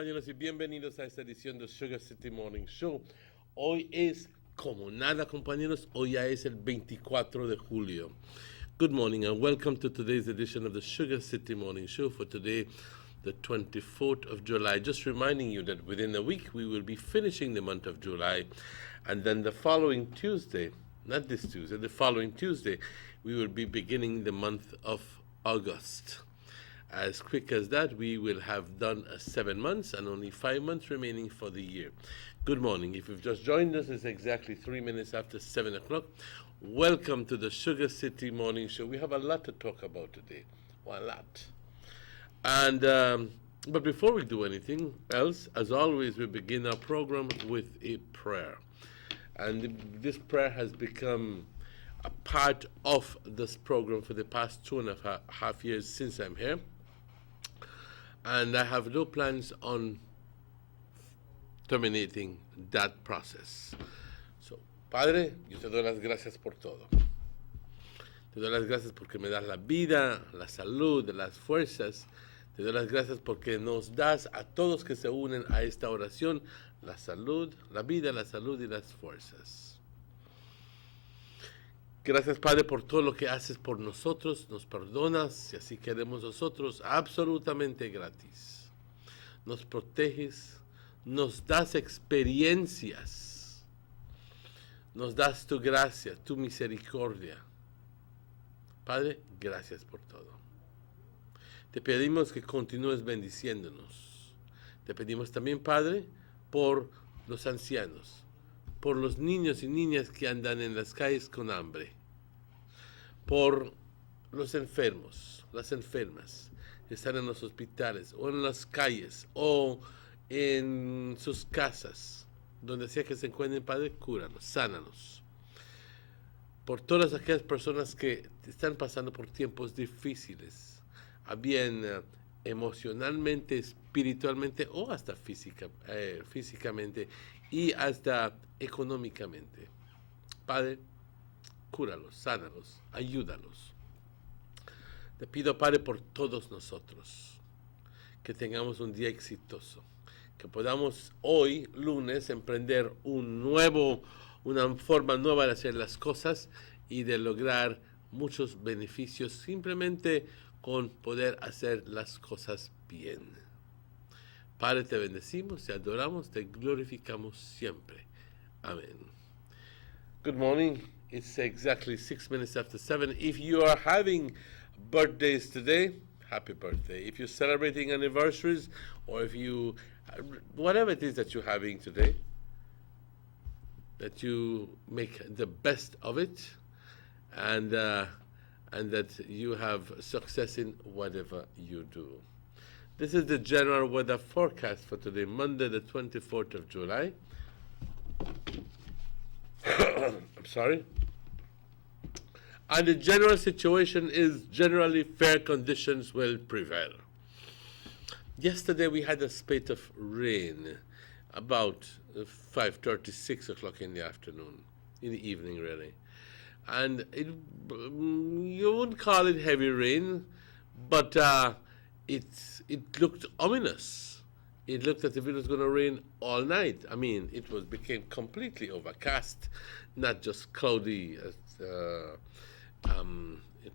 compañeros, y bienvenidos a esta edición de Sugar City Morning Show. Hoy es como nada, compañeros, hoy ya es el 24 de julio. Good morning and welcome to today's edition of the Sugar City Morning Show for today, the 24th of July. Just reminding you that within a week we will be finishing the month of July, and then the following Tuesday, not this Tuesday, the following Tuesday, we will be beginning the month of August. As quick as that, we will have done 7 months and only 5 months remaining for the year. Good morning. If you've just joined us, it's exactly 3 minutes after 7 o'clock. Welcome to the Sugar City Morning Show. We have a lot to talk about today. Well, a lot. And but before we do anything else, as always, we begin our program with a prayer. And this prayer has become a part of this program for the past 2.5 years since I'm here. And I have no plans on terminating that process. So, Padre, yo te doy las gracias por todo. Te doy las gracias porque me das la vida, la salud, las fuerzas. Te doy las gracias porque nos das a todos que se unen a esta oración la salud, la vida, la salud y las fuerzas. Gracias, Padre, por todo lo que haces por nosotros. Nos perdonas y así queremos nosotros absolutamente gratis. Nos proteges, nos das experiencias, nos das tu gracia, tu misericordia. Padre, gracias por todo. Te pedimos que continúes bendiciéndonos. Te pedimos también, Padre, por los ancianos, por los niños y niñas que andan en las calles con hambre, por los enfermos, las enfermas que están en los hospitales o en las calles o en sus casas, donde sea que se encuentren, Padre, cúranos, sánanos. Por todas aquellas personas que están pasando por tiempos difíciles, bien emocionalmente, espiritualmente o hasta físicamente y hasta económicamente. Padre, cúralos, sánalos, ayúdalos. Te pido, Padre, por todos nosotros, que tengamos un día exitoso, que podamos hoy, lunes, emprender una forma nueva de hacer las cosas y de lograr muchos beneficios simplemente con poder hacer las cosas bien. Padre, te bendecimos, te adoramos, te glorificamos siempre. Amen. Good morning. It's exactly 6 minutes after 7. If you are having birthdays today, happy birthday. If you're celebrating anniversaries, or if you, whatever it is that you're having today, that you make the best of it, and that you have success in whatever you do. This is the general weather forecast for today, Monday, the 24th of July. I'm sorry. And the general situation is generally fair conditions will prevail. Yesterday we had a spate of rain about 5:30, 6 o'clock in the afternoon, in the evening really. And you wouldn't call it heavy rain, but it looked ominous. It looked as if it was going to rain all night. I mean, it became completely overcast, not just cloudy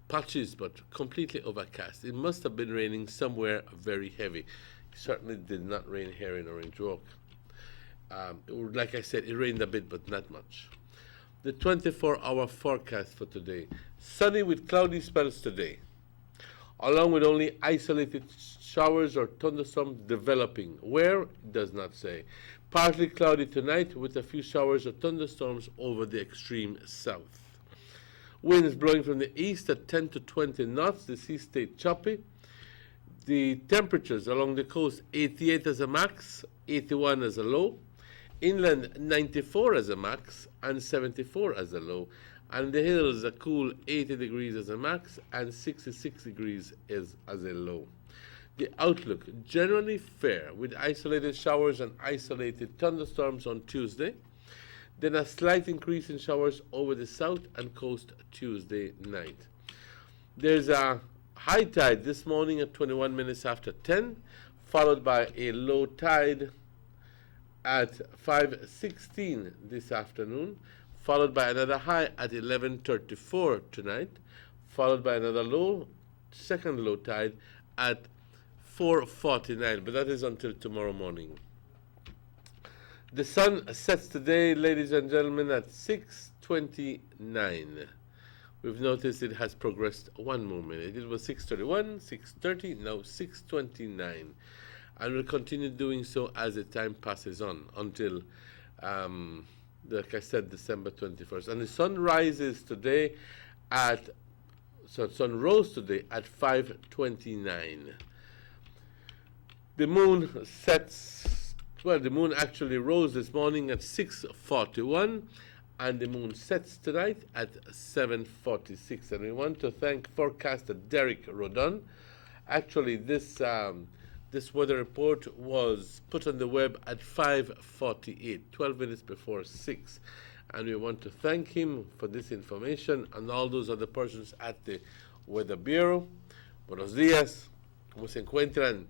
patches, but completely overcast. It must have been raining somewhere very heavy. It certainly did not rain here in Orange Walk. Like I said, it rained a bit, but not much. The 24-hour forecast for today. Sunny with cloudy spells today, along with only isolated showers or thunderstorms developing. Where? It does not say. Partly cloudy tonight with a few showers or thunderstorms over the extreme south. Winds blowing from the east at 10 to 20 knots. The sea stayed choppy. The temperatures along the coast, 88 as a max, 81 as a low. Inland, 94 as a max and 74 as a low. And the hills, a cool 80 degrees as a max and 66 degrees as a low. The outlook, generally fair, with isolated showers and isolated thunderstorms on Tuesday. Then a slight increase in showers over the south and coast Tuesday night. There's a high tide this morning at 21 minutes after 10. followed by a low tide at 5:16 this afternoon, followed by another high at 11:34 tonight, followed by another low, second low tide at 4:49, but that is until tomorrow morning. The sun sets today, ladies and gentlemen, at 6:29. We've noticed it has progressed one more minute. It was 6:31, 6:30, now 6:29. And will continue doing so as the time passes on until, like I said, December 21st. And the sun rises today sun rose today at 5:29. The moon the moon actually rose this morning at 6:41, and the moon sets tonight at 7:46. And we want to thank forecaster Derek Rodon. Actually, this weather report was put on the web at 5:48, 12 minutes before 6. And we want to thank him for this information and all those other persons at the Weather Bureau. Buenos días, ¿cómo se encuentran?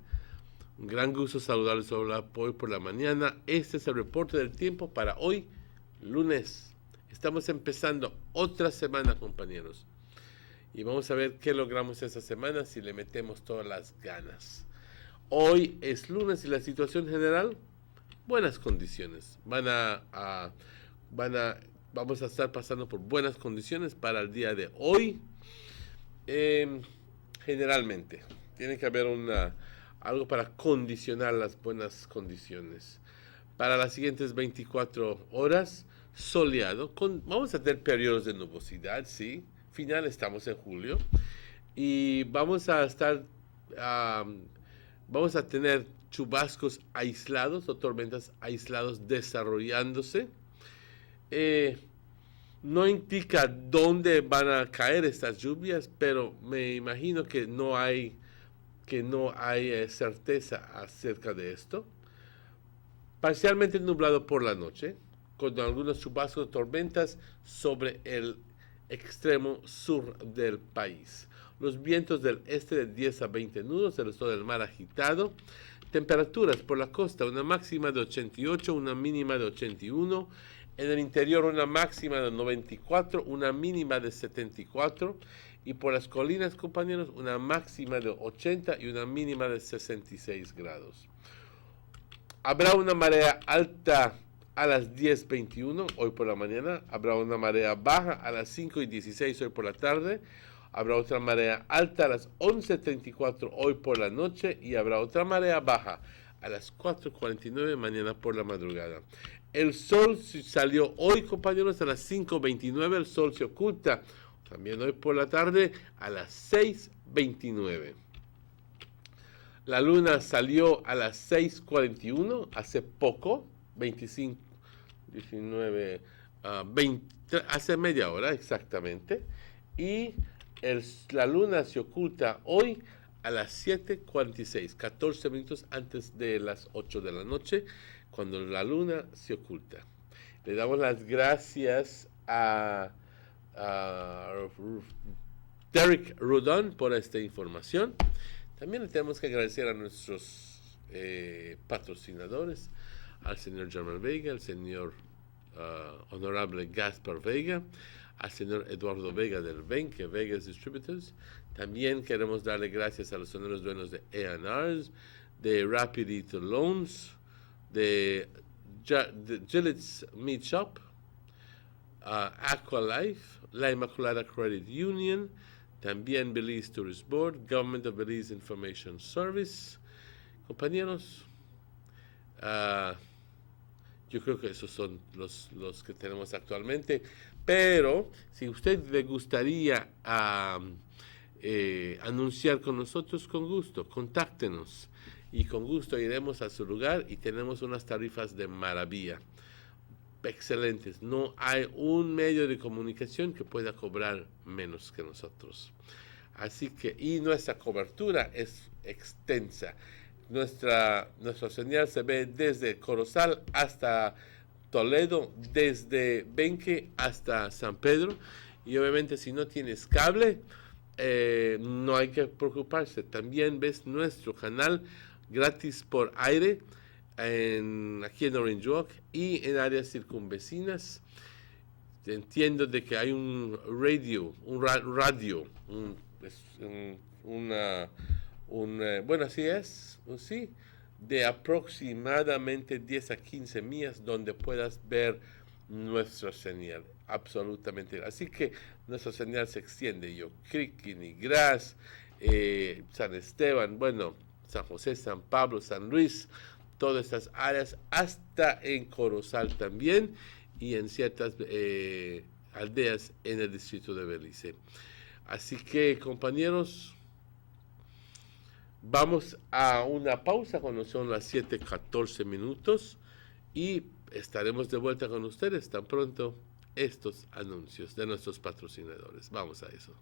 Un gran gusto saludarles hoy por la mañana. Este es el reporte del tiempo para hoy, lunes. Estamos empezando otra semana, compañeros. Y vamos a ver qué logramos esta semana si le metemos todas las ganas. Hoy es lunes y la situación general, buenas condiciones. Vamos a estar pasando por buenas condiciones para el día de hoy. Generalmente, tiene que haber algo para condicionar las buenas condiciones. Para las siguientes 24 horas, soleado. Vamos a tener periodos de nubosidad, sí. Final, estamos en julio. Y vamos a tener chubascos aislados o tormentas aislados desarrollándose. No indica dónde van a caer estas lluvias, pero me imagino que no hay certeza acerca de esto. Parcialmente nublado por la noche, con algunos chubascos de tormentas sobre el extremo sur del país. Los vientos del este de 10 a 20 nudos, el resto del mar agitado. Temperaturas por la costa, una máxima de 88, una mínima de 81. En el interior una máxima de 94, una mínima de 74. Y por las colinas, compañeros, una máxima de 80 y una mínima de 66 grados. Habrá una marea alta a las 10:21 hoy por la mañana. Habrá una marea baja a las 5:16 hoy por la tarde. Habrá otra marea alta a las 11:34 hoy por la noche. Y habrá otra marea baja a las 4:49 mañana por la madrugada. El sol salió hoy, compañeros, a las 5:29. El sol se oculta también hoy por la tarde a las 6:29. La luna salió a las 6:41 hace poco, 25, 19, 20, hace media hora exactamente. Y la luna se oculta hoy a las 7:46, 14 minutos antes de las 8 de la noche, cuando la luna se oculta. Le damos las gracias a Derek Rodon por esta información. También le tenemos que agradecer a nuestros patrocinadores, al señor Germán Vega, al señor honorable Gaspar Vega, al señor Eduardo Vega del Venque Vegas Distributors. También queremos darle gracias a los señores dueños de A&Rs, de Rapidito Loans, de Gillett's Meat Shop, Aqualife, La Immaculada Credit Union, también Belize Tourist Board, Government of Belize Information Service. Compañeros, yo creo que esos son los que tenemos actualmente, pero si usted le gustaría anunciar con nosotros, con gusto, contáctenos y con gusto iremos a su lugar y tenemos unas tarifas de maravilla, excelentes. No hay un medio de comunicación que pueda cobrar menos que nosotros. Así que, y nuestra cobertura es extensa. Nuestra señal se ve desde Corozal hasta Toledo, desde Benque hasta San Pedro. Y obviamente si no tienes cable, no hay que preocuparse. También ves nuestro canal gratis por aire aquí en Orange Walk y en áreas circunvecinas. Entiendo de que hay un radio, bueno, así es, sí, de aproximadamente 10 a 15 millas donde puedas ver nuestra señal, absolutamente. Así que nuestra señal se extiende, Yocriqui, Nigras, San Esteban, bueno, San José, San Pablo, San Luis, todas estas áreas, hasta en Corozal también y en ciertas aldeas en el distrito de Belice. Así que, compañeros, vamos a una pausa cuando son las 7:14 minutos y estaremos de vuelta con ustedes tan pronto estos anuncios de nuestros patrocinadores. Vamos a eso.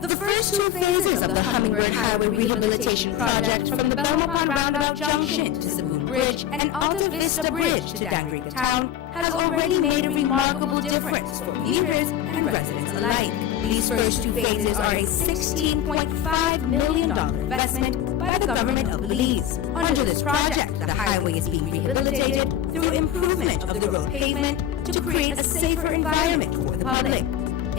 The first two phases of the Hummingbird Highway Rehabilitation Project from the Belmont Roundabout Junction to Saboon Bridge and Alta Vista Bridge to Dangriga Town has already made a remarkable difference for commuters and residents alike. These first two phases are a $16.5 million investment by the government of Belize. Under this project, the highway is being rehabilitated through improvement of the road pavement to create a safer environment for the public.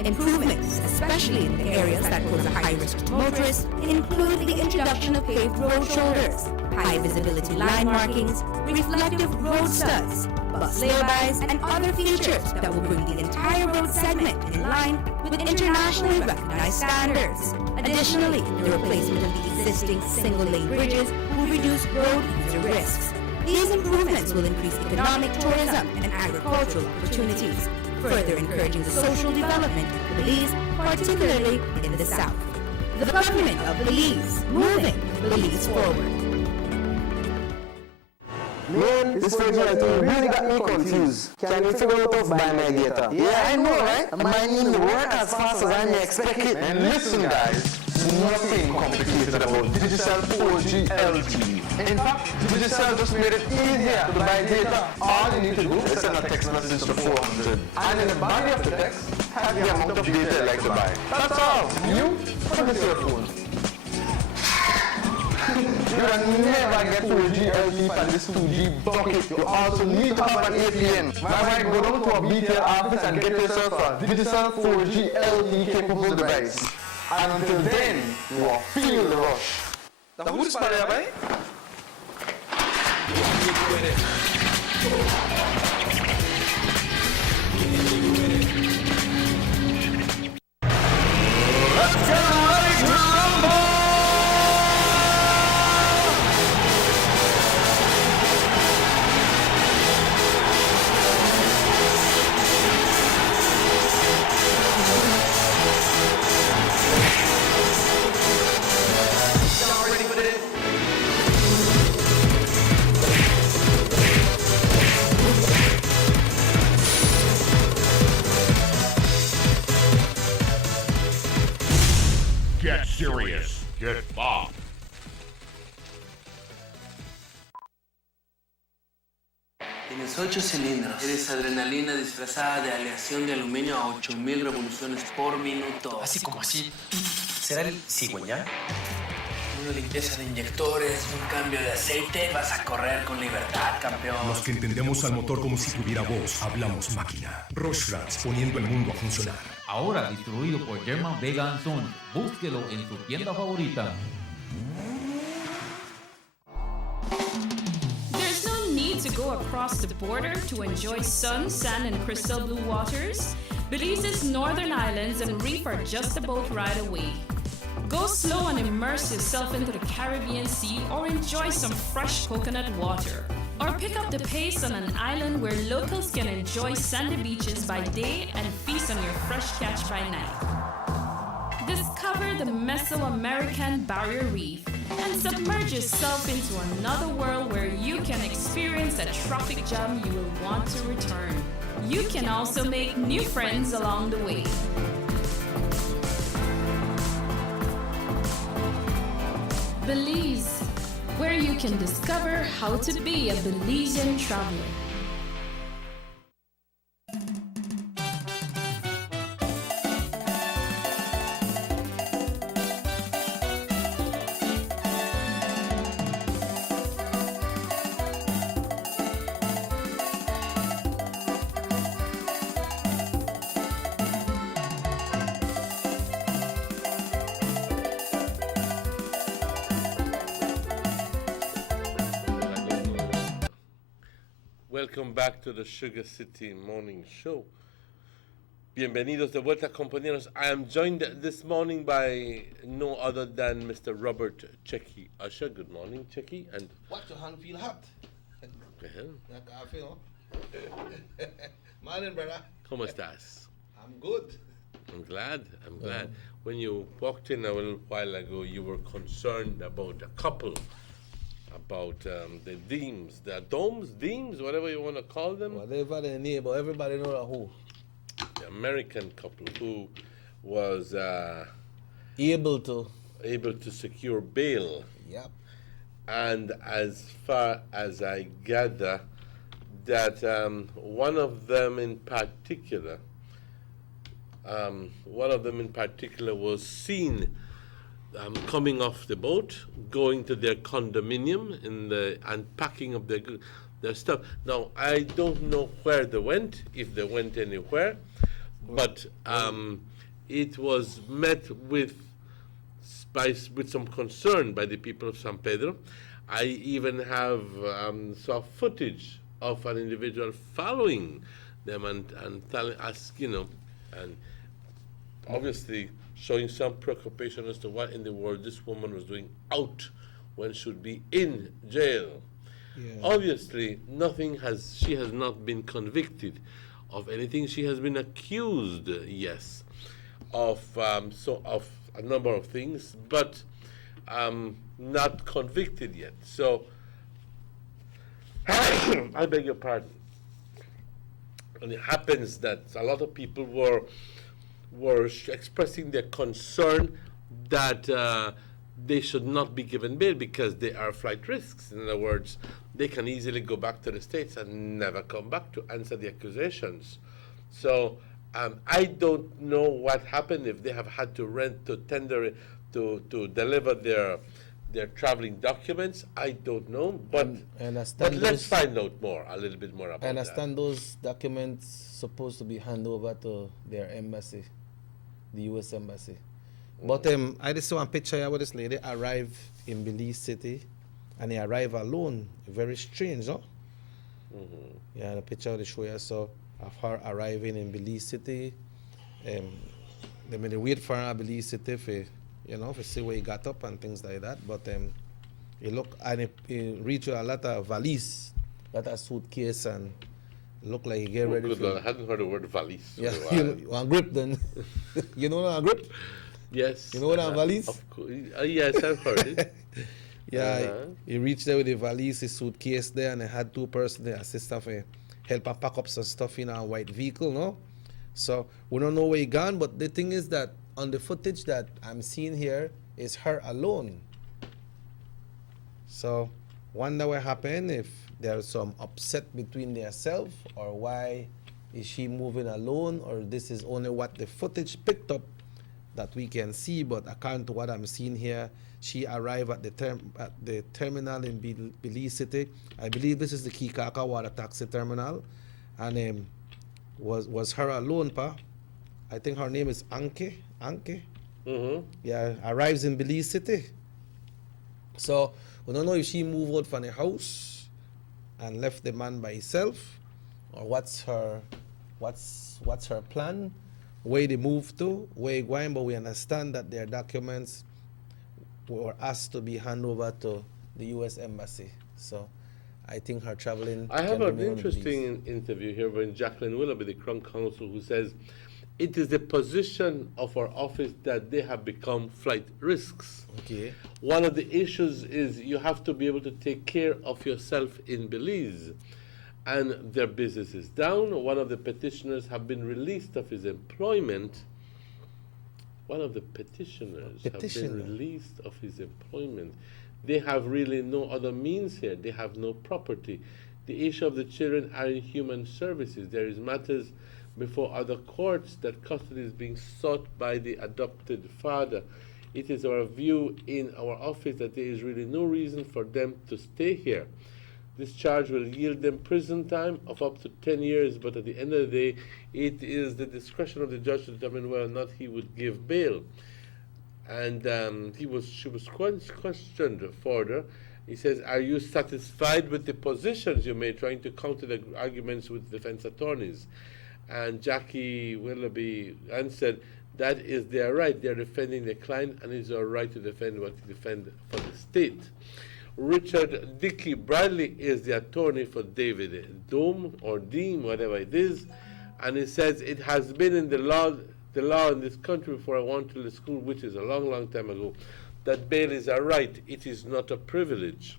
Improvements, especially in the areas that pose a high risk to motorists, include the introduction of paved road shoulders, high visibility line markings, reflective road studs, bus laybys, and other features that will bring the entire road segment in line with internationally recognized standards. Additionally, the replacement of the existing single-lane bridges will reduce road user risks. These improvements will increase economic, tourism, and agricultural opportunities, further encouraging the social development of Belize, particularly in the south. The government of Belize, moving Belize forward. Man, this virginity really got me confused. Can you figure it out by my data? Yeah, I know, right? Mine need to work as fast as I may expect it. And listen, guys, nothing complicated about Digicel 4G LTE. In fact, Digicel just made it easier to buy data. All you need to do is send a text message to 400. And in the body of the text, have the amount of data you'd like to buy. That's all. You put this to your phone. You will never get 4G LTE for this 2G bucket. You also need to have an APN. Why go down to a BTL office and get yourself a Digicel 4G LTE capable device. And until then, you will feel the rush. The who's para allá, Get serious. Get Bob. Tienes 8 cilindros. Eres adrenalina disfrazada de aleación de aluminio a 8000 revoluciones por minuto. Así como así. ¿Será el cigüeñal? Una limpieza de inyectores, un cambio de aceite. Vas a correr con libertad, campeón. Los que entendemos al motor como si tuviera voz, hablamos máquina. Roshrats, poniendo el mundo a funcionar. Ahora distribuido por German Vega and Son. Búsquelo en tu tienda favorita. There's no need to go across the border to enjoy sun, sand, and crystal blue waters. Belize's northern islands and reef are just a boat ride away. Go slow and immerse yourself into the Caribbean Sea or enjoy some fresh coconut water. Or pick up the pace on an island where locals can enjoy sandy beaches by day and feast on your fresh catch by night. Discover the Mesoamerican Barrier Reef and submerge yourself into another world where you can experience a tropic jam you will want to return. You can also make new friends along the way. Belize, where you can discover how to be a Belizean traveler. Welcome back to the Sugar City Morning Show. Bienvenidos de vuelta, compañeros. I am joined this morning by no other than Mr. Robert Checky Usher. Good morning, Checky. And watch your hand feel hot. I feel. Morning, brother. ¿Cómo estás? I'm good. I'm glad. When you walked in a little while ago, you were concerned about a couple, about the Deems, whatever you want to call them. Whatever they name, but everybody know who. The American couple who was able to secure bail. Yep. And as far as I gather, that one of them in particular was seen coming off the boat, going to their condominium and packing up their stuff. Now, I don't know where they went, if they went anywhere, but it was met with some concern by the people of San Pedro. I even have saw footage of an individual following them and telling us, and obviously showing some preoccupation as to what in the world this woman was doing out when she should be in jail. Yeah. Obviously, she has not been convicted of anything. She has been accused, yes, of a number of things, but not convicted yet. So, I beg your pardon. And it happens that a lot of people were expressing their concern that they should not be given bail because they are flight risks. In other words, they can easily go back to the States and never come back to answer the accusations. So I don't know what happened, if they have had to tender deliver their traveling documents. I don't know, but let's find out a little bit more about that. I understand those documents supposed to be handed over to their embassy, the U.S. Embassy. But I just saw a picture here where this lady arrived in Belize City, and he arrived alone. Very strange, no? Mm-hmm. Yeah, the picture they show you so of her arriving in Belize City. They made a wait for her in Belize City for see where he got up and things like that. But he looked and he reached a lot of valise, a lot of suitcase, and looked like he get ready for it. I hadn't heard the word valise. Yeah, you know, grip then. You know what a grip? Yes. You know what a valise? Of course. Yes, I've heard it. Yeah, he reached there with the valise, his suitcase there, and he had two persons there assist him for help him pack up some stuff in a white vehicle, no? So we don't know where he gone, but the thing is that on the footage that I'm seeing here is her alone. So wonder what happened, if there's some upset between themselves, or why is she moving alone, or this is only what the footage picked up that we can see. But according to what I'm seeing here, she arrived at the terminal in Belize City. I believe this is the Kikaka Water Taxi Terminal, and was her alone, pa. I think her name is Anke. Mm-hmm. Yeah, arrives in Belize City. So we don't know if she moved out from the house and left the man by himself, or what's her plan, where they moved to, where he going. But we understand that their documents were asked to be handed over to the U.S. Embassy. So I think her traveling. I have an interesting interview here with Jacqueline Willoughby, the Crown Counsel, who says it is the position of our office that they have become flight risks. Okay. One of the issues is you have to be able to take care of yourself in Belize, and their business is down. One of the petitioners have been released of his employment. One of the petitioners have been released of his employment. They have really no other means here. They have no property. The issue of the children are in human services. There is matters before other courts that custody is being sought by the adopted father. It is our view in our office that there is really no reason for them to stay here. This charge will yield them prison time of up to 10 years, but at the end of the day, it is the discretion of the judge to determine whether or not he would give bail. And she was questioned further, He says, are you satisfied with the positions you made trying to counter the arguments with defense attorneys? And Jackie Willoughby answered, that is their right. They're defending their client, and it's our right to defend what they defend for the state. Richard Dickey Bradley is the attorney for David Dohm, or Dean, whatever it is, and he says it has been in the law in this country before I went to the school, which is a long, long time ago, that bail is a right. It is not a privilege.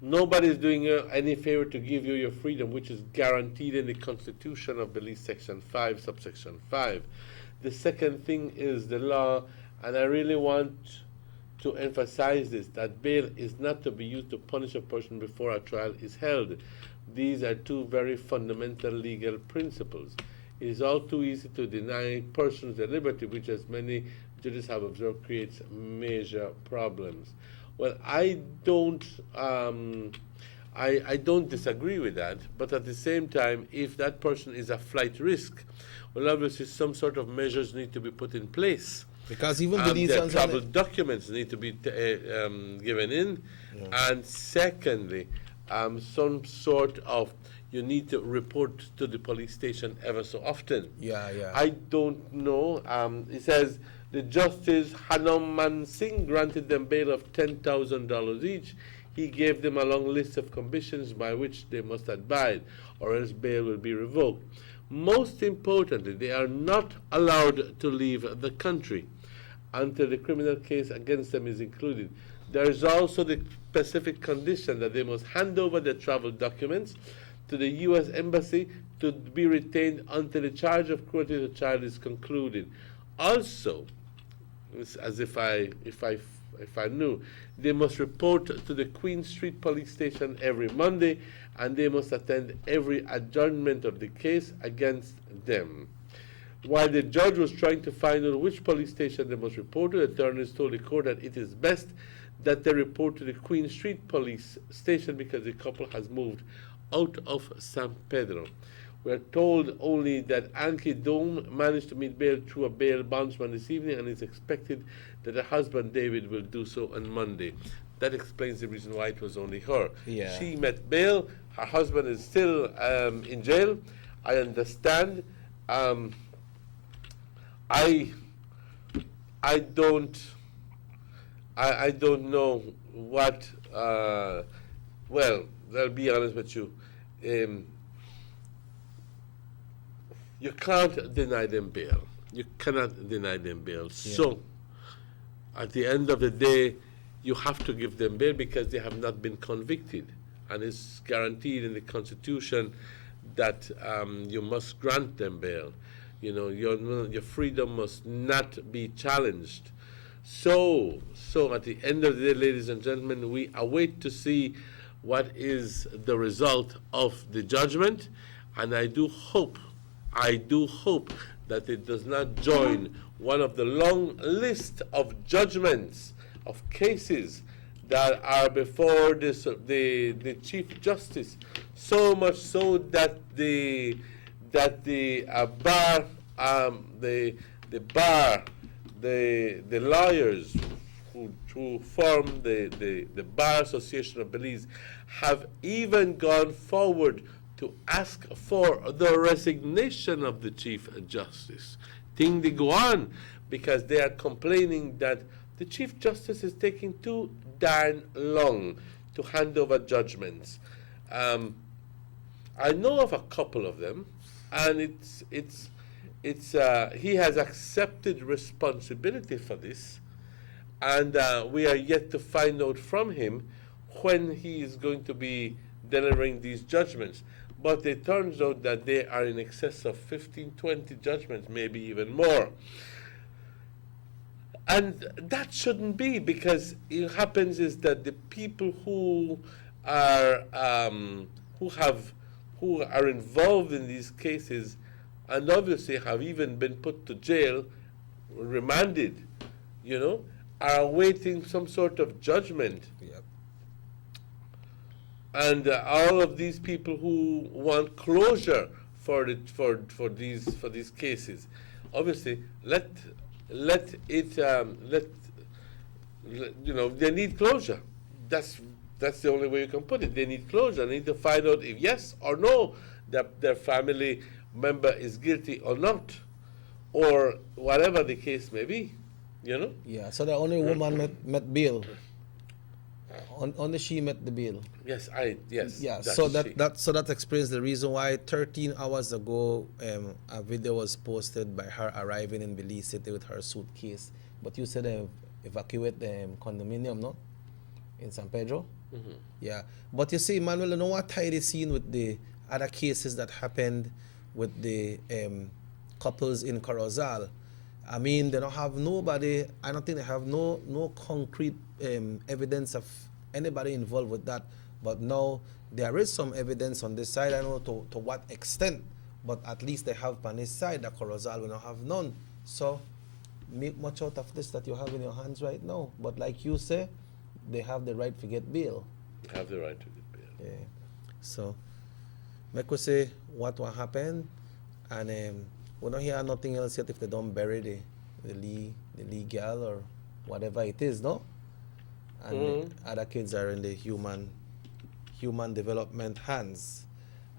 Nobody is doing you any favor to give you your freedom, which is guaranteed in the Constitution of Belize, Section 5, subsection 5. The second thing is the law, and I really want to emphasize this, that bail is not to be used to punish a person before a trial is held. These are two very fundamental legal principles. It is all too easy to deny persons their liberty, which, as many judges have observed, creates major problems. Well, I don't disagree with that, but at the same time, if that person is a flight risk, well, obviously some sort of measures need to be put in place. Because even their travel documents need to be given in, and secondly, some sort of, you need to report to the police station ever so often. I don't know. It says the Justice Hanuman Singh granted them bail of $10,000 each. He gave them a long list of conditions by which they must abide, or else bail will be revoked. Most importantly, they are not allowed to leave the country until the criminal case against them is included. There is also the specific condition that they must hand over their travel documents to the U.S. Embassy to be retained until the charge of cruelty to the child is concluded. Also, as if I knew, they must report to the Queen Street Police Station every Monday, and they must attend every adjournment of the case against them. While the judge was trying to find out which police station they must report to, the attorneys told the court that it is best that they report to the Queen Street Police Station because the couple has moved out of San Pedro. We're told only that Anki Dohm managed to meet bail through a bail bondsman this evening, and it's expected that her husband David will do so on Monday. That explains the reason why it was only her. She met bail. Her husband is still in jail. I understand. I don't know what. Well, I'll be honest with you. You can't deny them bail. You cannot deny them bail. So, at the end of the day, you have to give them bail because they have not been convicted. And it's guaranteed in the Constitution that you must grant them bail. You know, your freedom must not be challenged. So at the end of the day, ladies and gentlemen, we await to see what is the result of the judgment, and I do hope that it does not join one of the long list of judgments, of cases that are before the Chief Justice, so much so that the lawyers who form the Bar Association of Belize have even gone forward to ask for the resignation of the Chief Justice. Thing they go on because they are complaining that the Chief Justice is taking too darn long to hand over judgments. I know of a couple of them, and he has accepted responsibility for this, and we are yet to find out from him when he is going to be delivering these judgments. But it turns out that they are in excess of 15, 20 judgments, maybe even more. And that shouldn't be, because it happens is that the people who are involved in these cases, and obviously have even been put to jail, remanded, are awaiting some sort of judgment. And all of these people who want closure for these cases, obviously they need closure. that's the only way you can put it. They need closure. They need to find out if yes or no their family member is guilty or not, or whatever the case may be. You know? Yeah. So the only woman met bail. Only she met the bail. Yes. Yeah. So that explains the reason why 13 hours ago a video was posted by her arriving in Belize City with her suitcase. But you said evacuate the condominium, no? In San Pedro. Mm-hmm. Yeah. But you see, Manuel, you know what tie the scene with the other cases that happened with the couples in Corozal? I mean, they don't have nobody. I don't think they have no concrete evidence of anybody involved with that. But now there is some evidence on this side. I don't know to what extent, but at least they have on this side that Corozal will not have none. So make much out of this that you have in your hands right now. But like you say, they have the right to get bail. Have the right to get bail. Yeah. So, make we say what will happen, and we don't hear nothing else yet if they don't bury the legal or whatever it is, no? And the other kids are in the human development hands,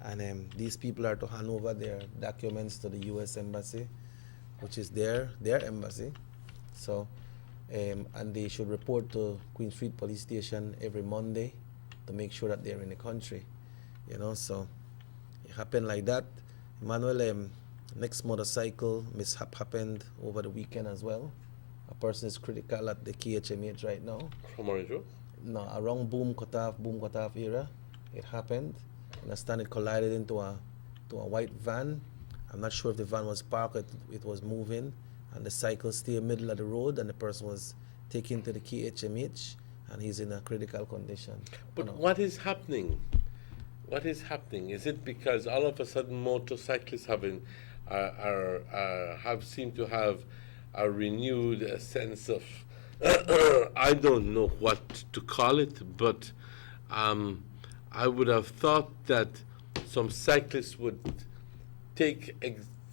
and these people are to hand over their documents to the U.S. Embassy, which is their embassy. So, and they should report to Queen Street Police Station every Monday to make sure that they're in the country, you know. So it happened like that. Emmanuel, next motorcycle mishap happened over the weekend as well. A person is critical at the KHMH right now. From Orange Road? No, around Boom Cutoff area. It happened. I understand it collided into a white van. I'm not sure if the van was parked, it was moving, and the cycle stayed in the middle of the road, and the person was taken to the KHMH, and he's in a critical condition. But what is happening? What is happening? Is it because all of a sudden motorcyclists have seemed to have a renewed sense of I don't know what to call it, but I would have thought that some cyclists would take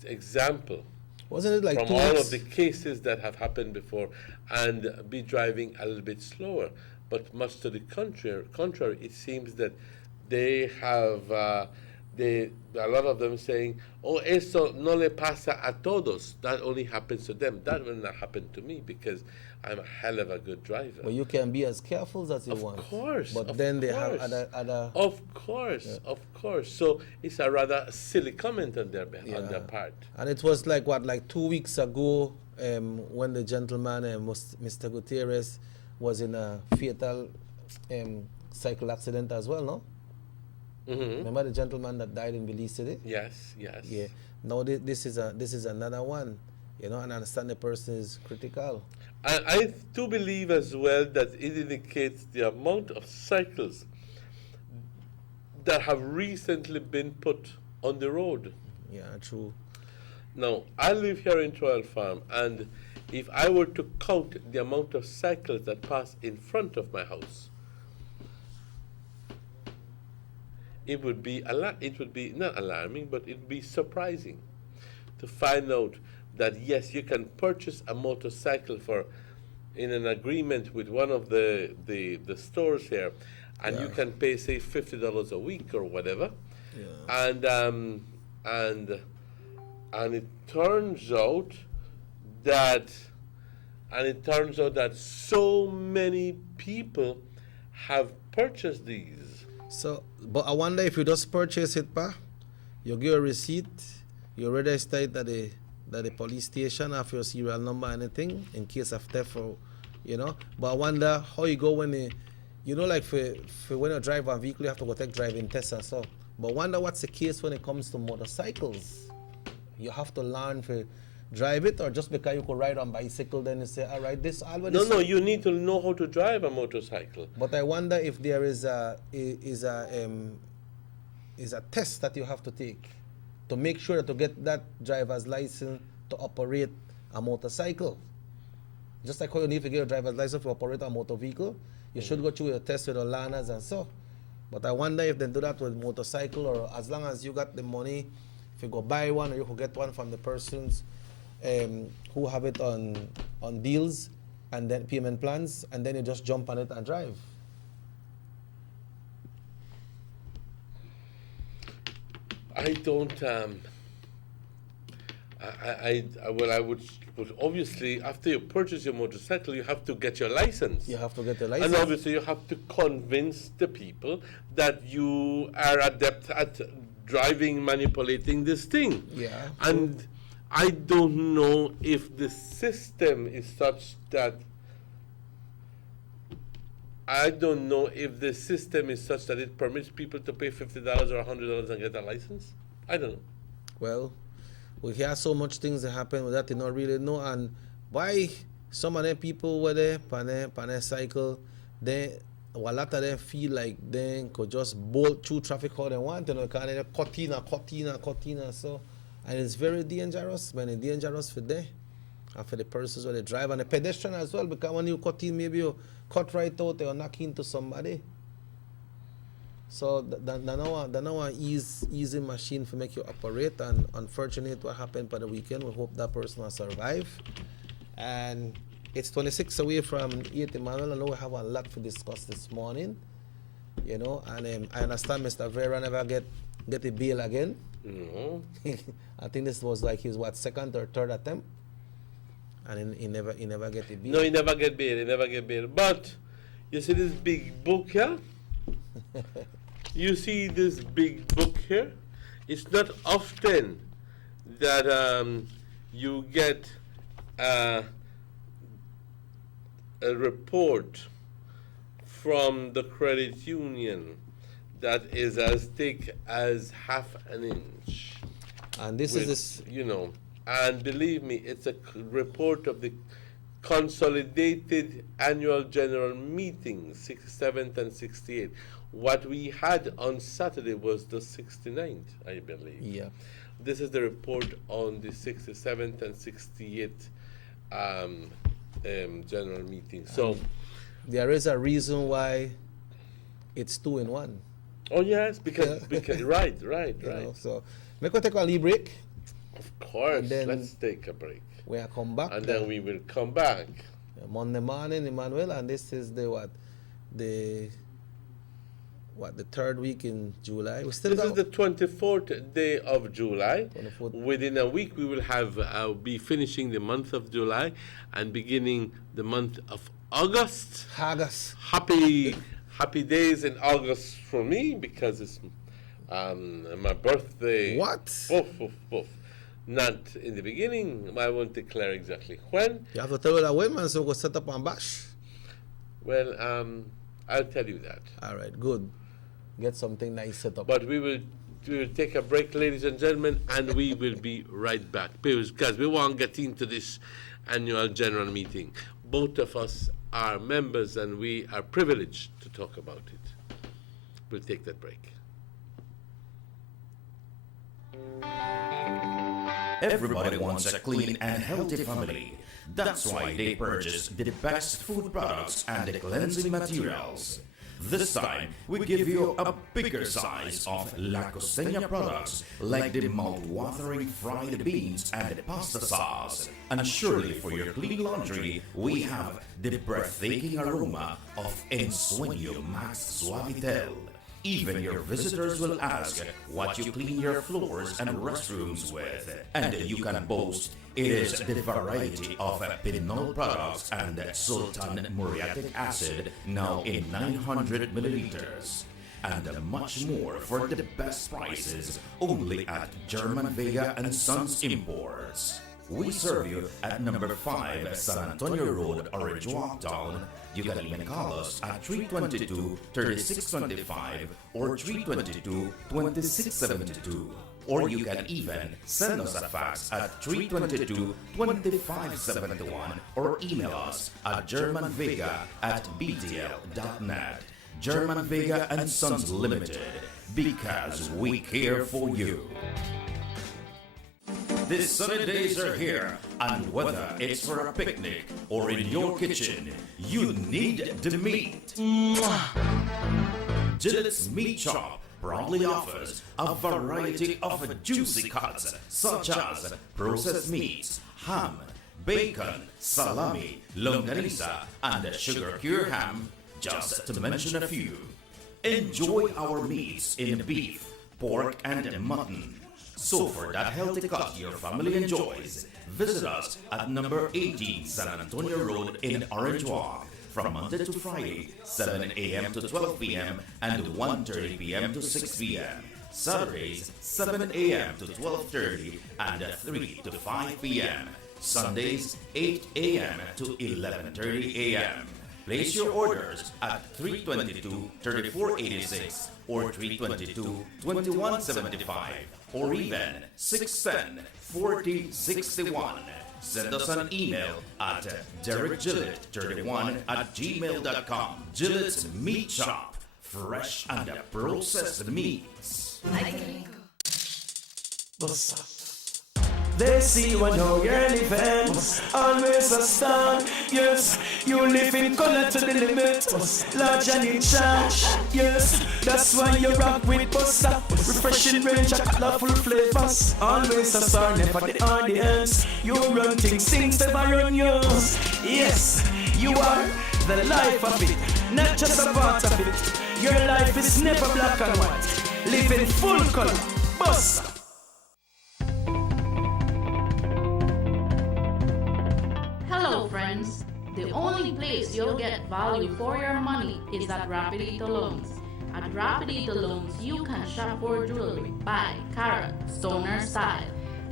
example Wasn't it like from 2 all weeks? of the cases that have happened before and be driving a little bit slower. But much to the contrary, it seems that they have, a lot of them saying, oh, eso no le pasa a todos. That only happens to them. That will not happen to me because I'm a hell of a good driver. But you can be as careful as you want. Of course. But then they have other. Of course. So it's a rather silly comment on their part. And it was like 2 weeks ago when the gentleman, Mr. Gutierrez, was in a fatal cycle accident as well, no? Mm-hmm. Remember the gentleman that died in Belize City? Yes. Yeah. Now this is another one, you know, and I understand the person is critical. I do believe as well that it indicates the amount of cycles that have recently been put on the road. Yeah, true. Now, I live here in Troyal Farm, and if I were to count the amount of cycles that pass in front of my house, it would be not alarming, but it would be surprising to find out that yes, you can purchase a motorcycle in an agreement with one of the stores here, and you can pay say $50 a week or whatever, and it turns out that so many people have purchased these. So, but I wonder if you just purchase it, you get a receipt, you register it at the police station after your serial number, anything in case of theft, or you know. But I wonder how you go when like for when you drive a vehicle, you have to go take driving tests and so. But I wonder what's the case when it comes to motorcycles. You have to learn to drive it, or just because you could ride on bicycle, then you say, all right, this already. No, you need to know how to drive a motorcycle. But I wonder if there is a test that you have to take to make sure to get that driver's license to operate a motorcycle. Just like how you need to get a driver's license to operate a motor vehicle, you should go through a test with the learners and so. But I wonder if they do that with motorcycle, or as long as you got the money, if you go buy one, or you could get one from the persons who have it on deals and then payment plans, and then you just jump on it and drive. I don't. I would obviously, after you purchase your motorcycle, you have to get your license. You have to get the license. And obviously, you have to convince the people that you are adept at driving, manipulating this thing. Yeah. And I don't know if the system is such that. I don't know if the system is such that it permits people to pay $50 or $100 and get a license. I don't know. Well, we hear so much things that happen with that you don't really know. And why some of them people were there on their cycle, a lot of them feel like they could just bolt through traffic how they want, you know, because they're cortina. So, and it's very dangerous, man. It's dangerous for them and for the persons who they drive and the pedestrian as well, because when you cut in, maybe you cut right out or knock into somebody. So that's now an easy machine for make you operate, and unfortunately what happened for the weekend, we hope that person will survive. And it's 26 away from 8 Emmanuel. I know we have a lot to discuss this morning, you know, and I understand Mr. Vera never get a bail again. No. I think this was like his second or third attempt. And he never get a bail. No, he never get bail. But you see this big book here? You see this big book here? It's not often that you get a report from the credit union that is as thick as half an inch. And this is this, you know. And believe me, it's a report of the Consolidated Annual General Meeting, 67th and 68th. What we had on Saturday was the 69th, I believe. Yeah. This is the report on the 67th and 68th General Meeting. So there is a reason why it's 2 in 1. Oh yes, because right. You know, so make we take a little break. Of course, let's take a break. We'll come back. And then we will come back. Monday morning, Emmanuel, and this is the third week in July. This is the 24th day of July. 24th. Within a week, we will have be finishing the month of July and beginning the month of August. August. Happy days in August for me because it's my birthday. What? Oof. Not in the beginning. I won't declare exactly when. You have to tell that women so go set up and bash. Well, I'll tell you that. All right, good. Get something nice set up. But we will take a break, ladies and gentlemen, and we will be right back. Because we want to get into this annual general meeting. Both of us are members, and we are privileged to talk about it. We'll take that break. Everybody wants a clean and healthy family. That's why they purchase the best food products and the cleansing materials. This time, we give you a bigger size of La Costeña products like the mouth-watering fried beans and the pasta sauce. And surely for your clean laundry, we have the breathtaking aroma of Ensueño Max Suavitel. Even your visitors will ask what you clean your floors and restrooms with. And you can boast it is the variety of Pinol products and Sultan Muriatic acid now in 900 milliliters. And much more for the best prices only at German Vega and Sons Imports. We serve you at number 5 San Antonio Road, Orange Walk Down. You can even call us at 322-3625 or 322-2672. Or you can even send us a fax at 322-2571 or email us at germanvega@btl.net. German Vega and Sons Limited, because we care for you. The sunny days are here, and whether it's for a picnic or in your kitchen, you need the meat. Gillette's Meat Shop proudly offers a variety of juicy cuts such as processed meats, ham, bacon, salami, longaniza, and sugar cure ham, just to mention a few. Enjoy our meats in beef, pork, and mutton. So for that healthy cut your family enjoys, visit us at number 18 San Antonio Road in Orange Walk from Monday to Friday, 7 a.m. to 12 p.m. and 1:30 p.m. to 6 p.m. Saturdays, 7 a.m. to 12:30 and 3 to 5 p.m. Sundays, 8 a.m. to 11:30 a.m. Place your orders at 322-3486 or 322-2175 or even 610-4061. Send us an email at DerekGillett31@gmail.com. Gillett's Meat Shop. Fresh and processed meats. They see what no you're living, always a star. Yes, you live in color to the limit, large and in charge. Yes, that's why you rock with Busta. Refreshing range of colorful flavors. Always a star, never the audience. You run things never run yours. Yes, you are the life of it, not just a part of it. Your life is never black and white. Live in full color, Busta. Hello friends, the only place you'll get value for your money is at Rapidito Loans. At Rapidito Loans, you can shop for jewelry by carat, stoner style.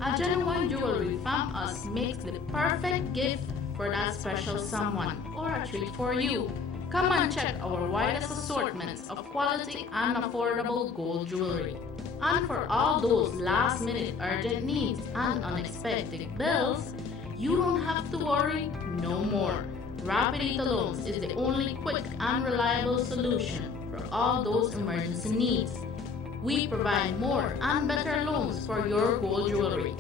A genuine jewelry from us makes the perfect gift for that special someone or a treat for you. Come and check our widest assortments of quality and affordable gold jewelry. And for all those last-minute urgent needs and unexpected bills, you don't have to worry no more. Rapidito Loans is the only quick and reliable solution for all those emergency needs. We provide more and better loans for your gold jewelry.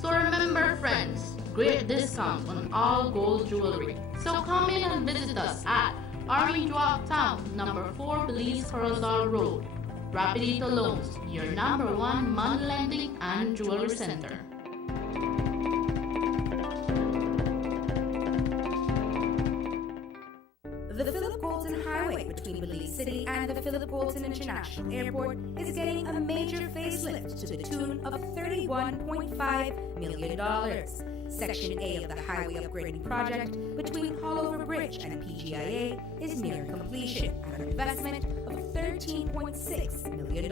So remember friends, great discount on all gold jewelry. So come in and visit us at Orange Walk Town, number 4 Belize Corozal Road. Rapidito Loans, your number 1 money lending and jewelry center. The Philip Colton Highway between Belize City and the Philip Colton International Airport is getting a major facelift to the tune of $31.5 million. Section A of the highway upgrading project between Haulover Bridge and PGIA is near completion at an investment of $13.6 million.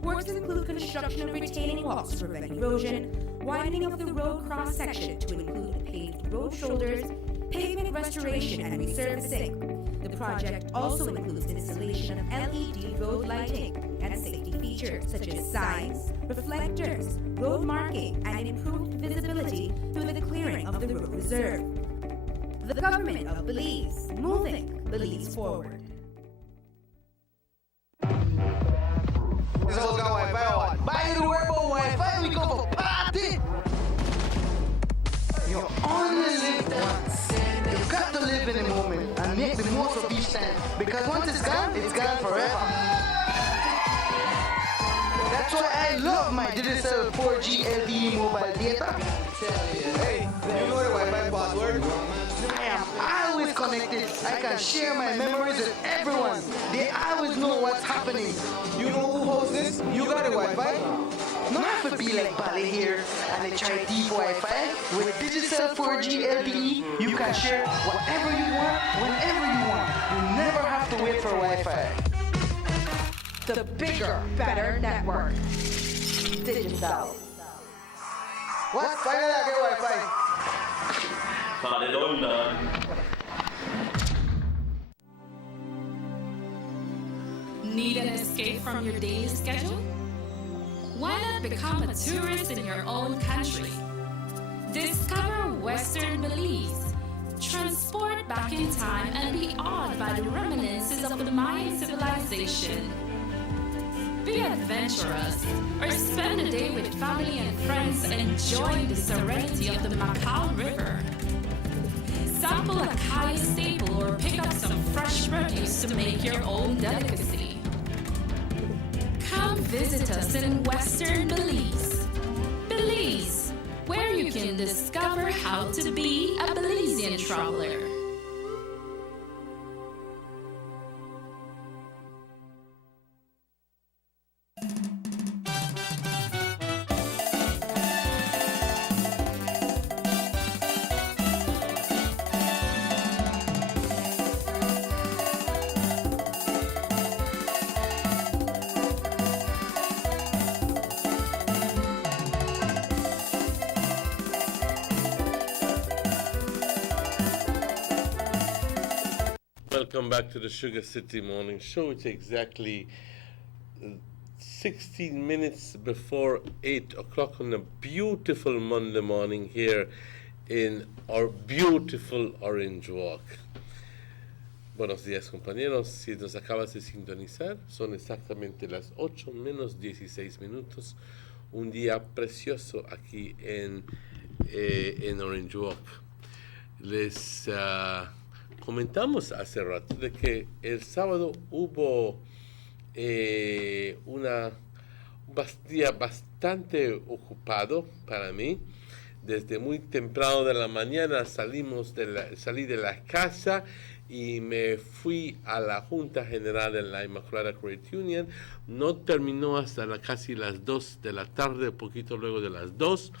Works include construction of retaining walls to prevent erosion, widening of the road cross-section to include paved road shoulders, pavement restoration and resurfacing. The project also includes installation of LED road lighting and safety features such as signs, reflectors, road marking, and improved visibility through the clearing of the road reserve. The government of Belize, moving Belize forward. This house got Wi-Fi or what? Buy the word about Wi-Fi, we go for party! You only live once. You've got to live in the moment and make the most of each time, because once it's gone forever. That's why I love my Digicel 4G LTE mobile data. Hey, you know the Wi-Fi password? I am always connected. I can share my memories with everyone. They always know what's happening. You know who hosts this? You got a Wi-Fi? Not have to be like Bali here and they try deep Wi-Fi. With Digicel 4G LTE, you can share whatever you want, whenever you want. You never have to wait for Wi-Fi. The bigger, better network. Digicel. What? Finally I get Wi-Fi. Need an escape from your daily schedule? Why not become a tourist in your own country? Discover Western Belize. Transport back in time and be awed by the reminiscences of the Mayan civilization. Be adventurous or spend a day with family and friends enjoying the serenity of the Macau River. Sample a Kaya staple or pick up some fresh produce to make your own delicacy. Come visit us in Western Belize. Belize, where you can discover how to be a Belizean traveler. Welcome back to the Sugar City Morning Show. It's exactly 16 minutes before 8 o'clock on a beautiful Monday morning here in our beautiful Orange Walk. Buenos días, compañeros. Si nos acabas de sintonizar, son exactamente las 8 menos 16 minutos. Un día precioso aquí en Orange Walk. Les comentamos hace rato de que el sábado hubo un día bastante ocupado para mí. Desde muy temprano de la mañana salí de la casa y me fui a la Junta General de la Immaculada Credit Union. No terminó hasta casi las 2 de la tarde, un poquito luego de las 2.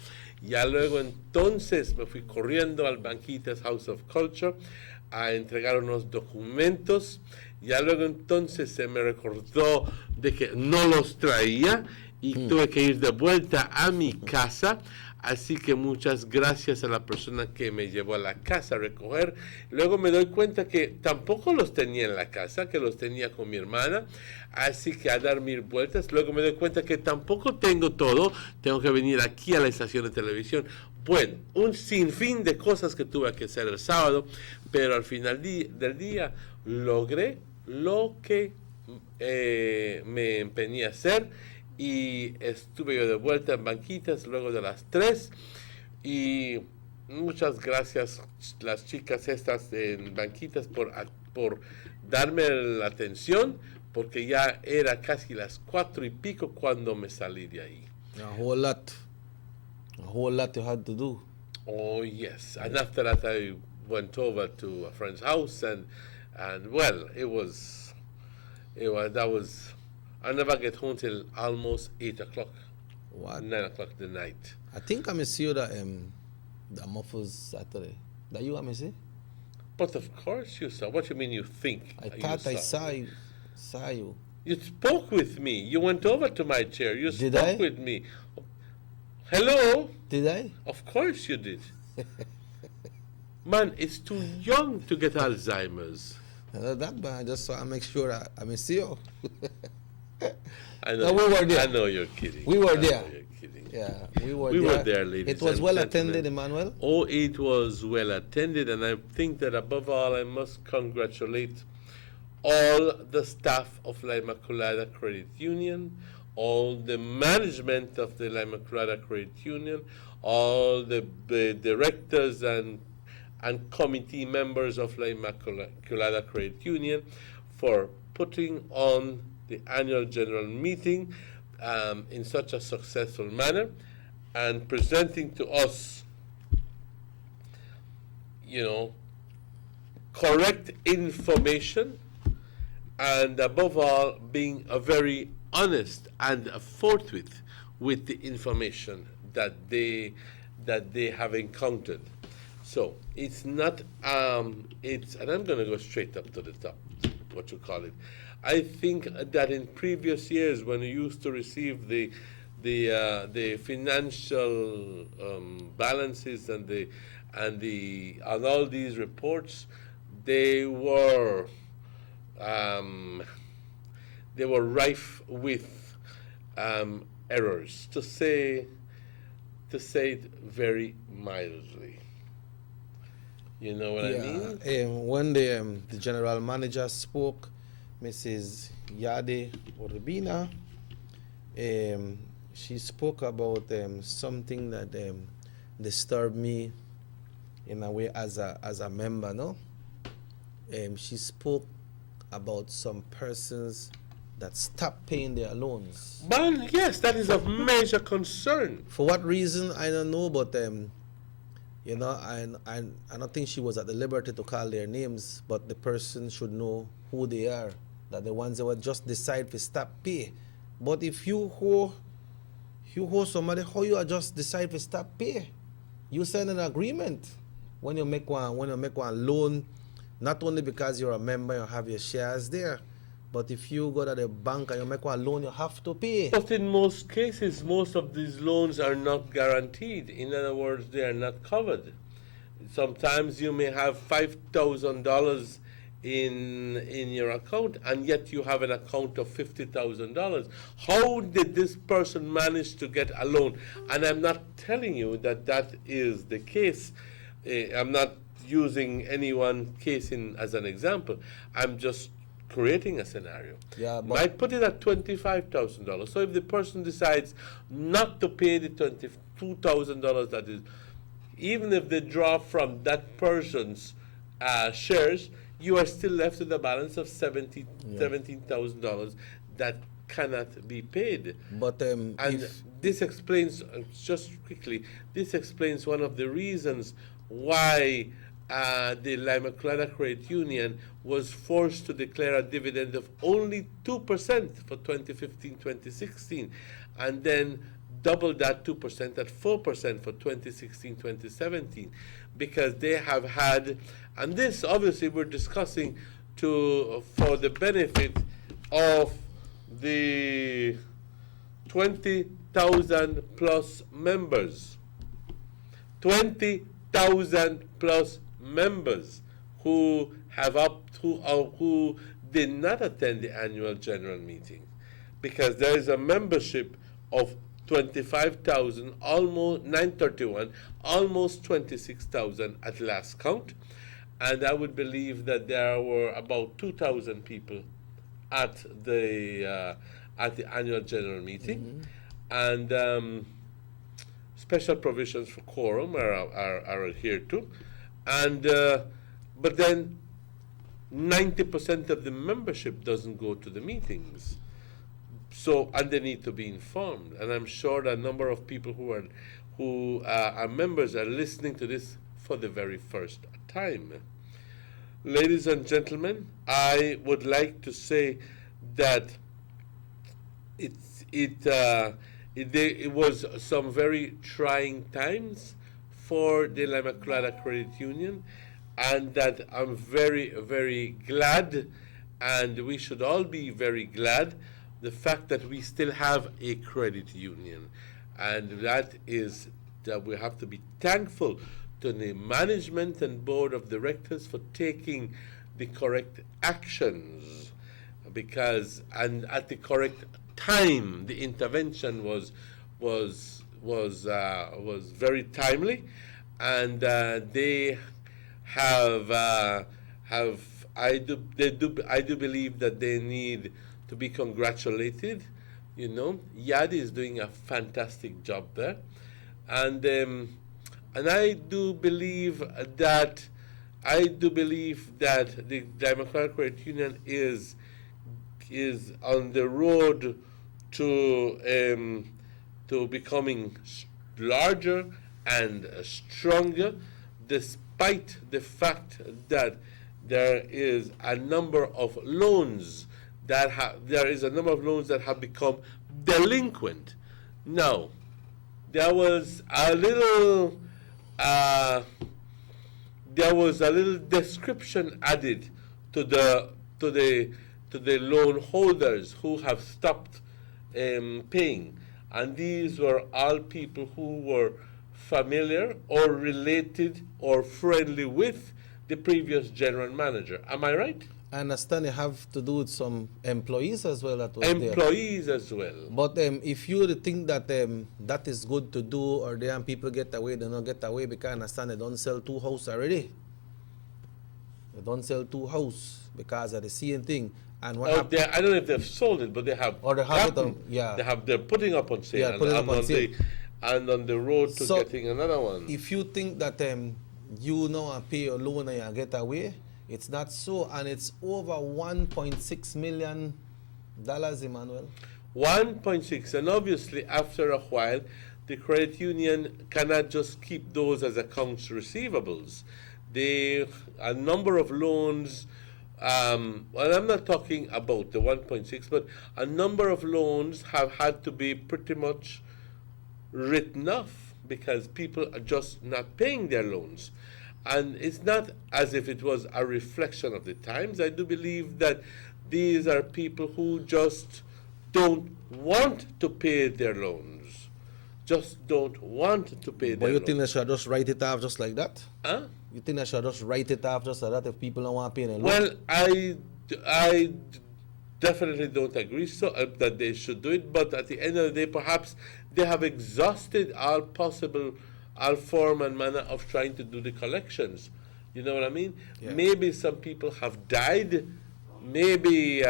Ya luego entonces me fui corriendo al Banquitas House of Culture a entregar unos documentos. Ya luego entonces se me recordó de que no los traía y tuve que ir de vuelta a mi casa. Así que muchas gracias a la persona que me llevó a la casa a recoger. Luego me doy cuenta que tampoco los tenía en la casa, que los tenía con mi hermana. Así que a dar 1000 vueltas. Luego me doy cuenta que tampoco tengo todo. Tengo que venir aquí a la estación de televisión. Bueno, un sinfín de cosas que tuve que hacer el sábado. Pero al final del día logré lo que me empeñé a hacer. Y estuve yo de vuelta en Banquitas luego de las 3 y muchas gracias las chicas estas en Banquitas por darme la atención, porque ya era casi las 4 y pico cuando me salí de ahí. A whole lot you had to do. Oh yes, and after that I went over to a friend's house and well, that was I never get home till almost 8 o'clock. What? 9 o'clock the night. I think I see you the Muffles Saturday. That you want me see? But of course you saw. What do you mean you think? I thought I saw you. You spoke with me. You went over to my chair. You spoke with me. Hello? Did I? Of course you did. Man, it's too young to get Alzheimer's. That bad. I just want to make sure I see you. I know. No, we were there. I know you're kidding. We were there. You're kidding. Yeah, we were there, ladies. It was well attended, Emmanuel. Oh, it was well attended, and I think that above all, I must congratulate all the staff of La Immaculada Credit Union, all the management of the La Immaculada Credit Union, all the directors and committee members of La Immaculada Credit Union for putting on the annual general meeting in such a successful manner and presenting to us, correct information, and above all, being a very honest and forthwith with the information that they have encountered. So it's not and I'm going to go straight up to the top, what you call it. I think that in previous years, when we used to receive the financial balances and all these reports, they were rife with errors, to say it very mildly. You know what I mean? When the general manager spoke, Mrs. Yade Urbina, she spoke about something that disturbed me in a way as a member, no? She spoke about some persons that stopped paying their loans. Well, yes, that is of major concern. For what reason, I don't know, but I don't think she was at the liberty to call their names, but the person should know who they are. That the ones that would just decide to stop pay. But if you owe somebody, how you just decide to stop pay? You sign an agreement when you make one loan, not only because you're a member, you have your shares there, but if you go to the bank and you make one loan, you have to pay. But in most cases, most of these loans are not guaranteed. In other words, they are not covered. Sometimes you may have $5,000 in your account, and yet you have an account of $50,000. How did this person manage to get a loan? And I'm not telling you that that is the case. I'm not using any one case as an example. I'm just creating a scenario. Yeah, but might put it at $25,000. So if the person decides not to pay the $22,000, that is, even if they draw from that person's shares, you are still left with a balance of $17,000 that cannot be paid. But and this explains, just quickly, this explains one of the reasons why the Lima Colada Credit Union was forced to declare a dividend of only 2% for 2015-2016, and then double that 2% at 4% for 2016-2017, because they have had, and this obviously we're discussing for the benefit of the 20,000 plus members. 20,000 plus members who who did not attend the annual general meeting, because there is a membership of 25,000, almost 931, almost 26,000 at last count, and I would believe that there were about 2,000 people at the annual general meeting, and special provisions for quorum are adhered to, and but then 90% of the membership doesn't go to the meetings. So, and they need to be informed. And I'm sure that a number of people who are members are listening to this for the very first time. Ladies and gentlemen, I would like to say that it was some very trying times for the Lima Colada Credit Union, and that I'm very, very glad, and we should all be very glad, the fact that we still have a credit union. And that is that we have to be thankful to the management and board of directors for taking the correct actions, because, and at the correct time, the intervention was very timely, and they have I do believe that they need to be congratulated. You know, Yadi is doing a fantastic job there, and I do believe that the Democratic Credit Union is on the road to becoming larger and stronger, despite the fact that there is a number of loans that have become delinquent. Now, there was a little description added to the loan holders who have stopped paying, and these were all people who were familiar or related or friendly with the previous general manager. Am I right? I understand you have to do with some employees as well. Employees as well. But if you think that that is good to do, or there people get away, they don't get away, because I understand they don't sell 2 houses already. They don't sell 2 houses because of the same thing. And what I don't know if they've sold it, but they have. Or they have it on, they're putting up on sale. Yeah, putting up on sale. And on the road to getting another one. If you think that you now pay your loan and you get away, it's not so, and it's over $1.6 million, Emmanuel. 1.6, and obviously after a while, the credit union cannot just keep those as accounts receivables. A number of loans, well, I'm not talking about the 1.6, but a number of loans have had to be pretty much written off because people are just not paying their loans. And it's not as if it was a reflection of the times. I do believe that these are people who just don't want to pay their loans. Just don't want to pay their loans. But you think they should just write it off just like that? Huh? You think I should just write it off just so that if people don't want to pay any Well, I definitely don't agree that they should do it, but at the end of the day, perhaps they have exhausted all form and manner of trying to do the collections. You know what I mean? Yeah. Maybe some people have died. Maybe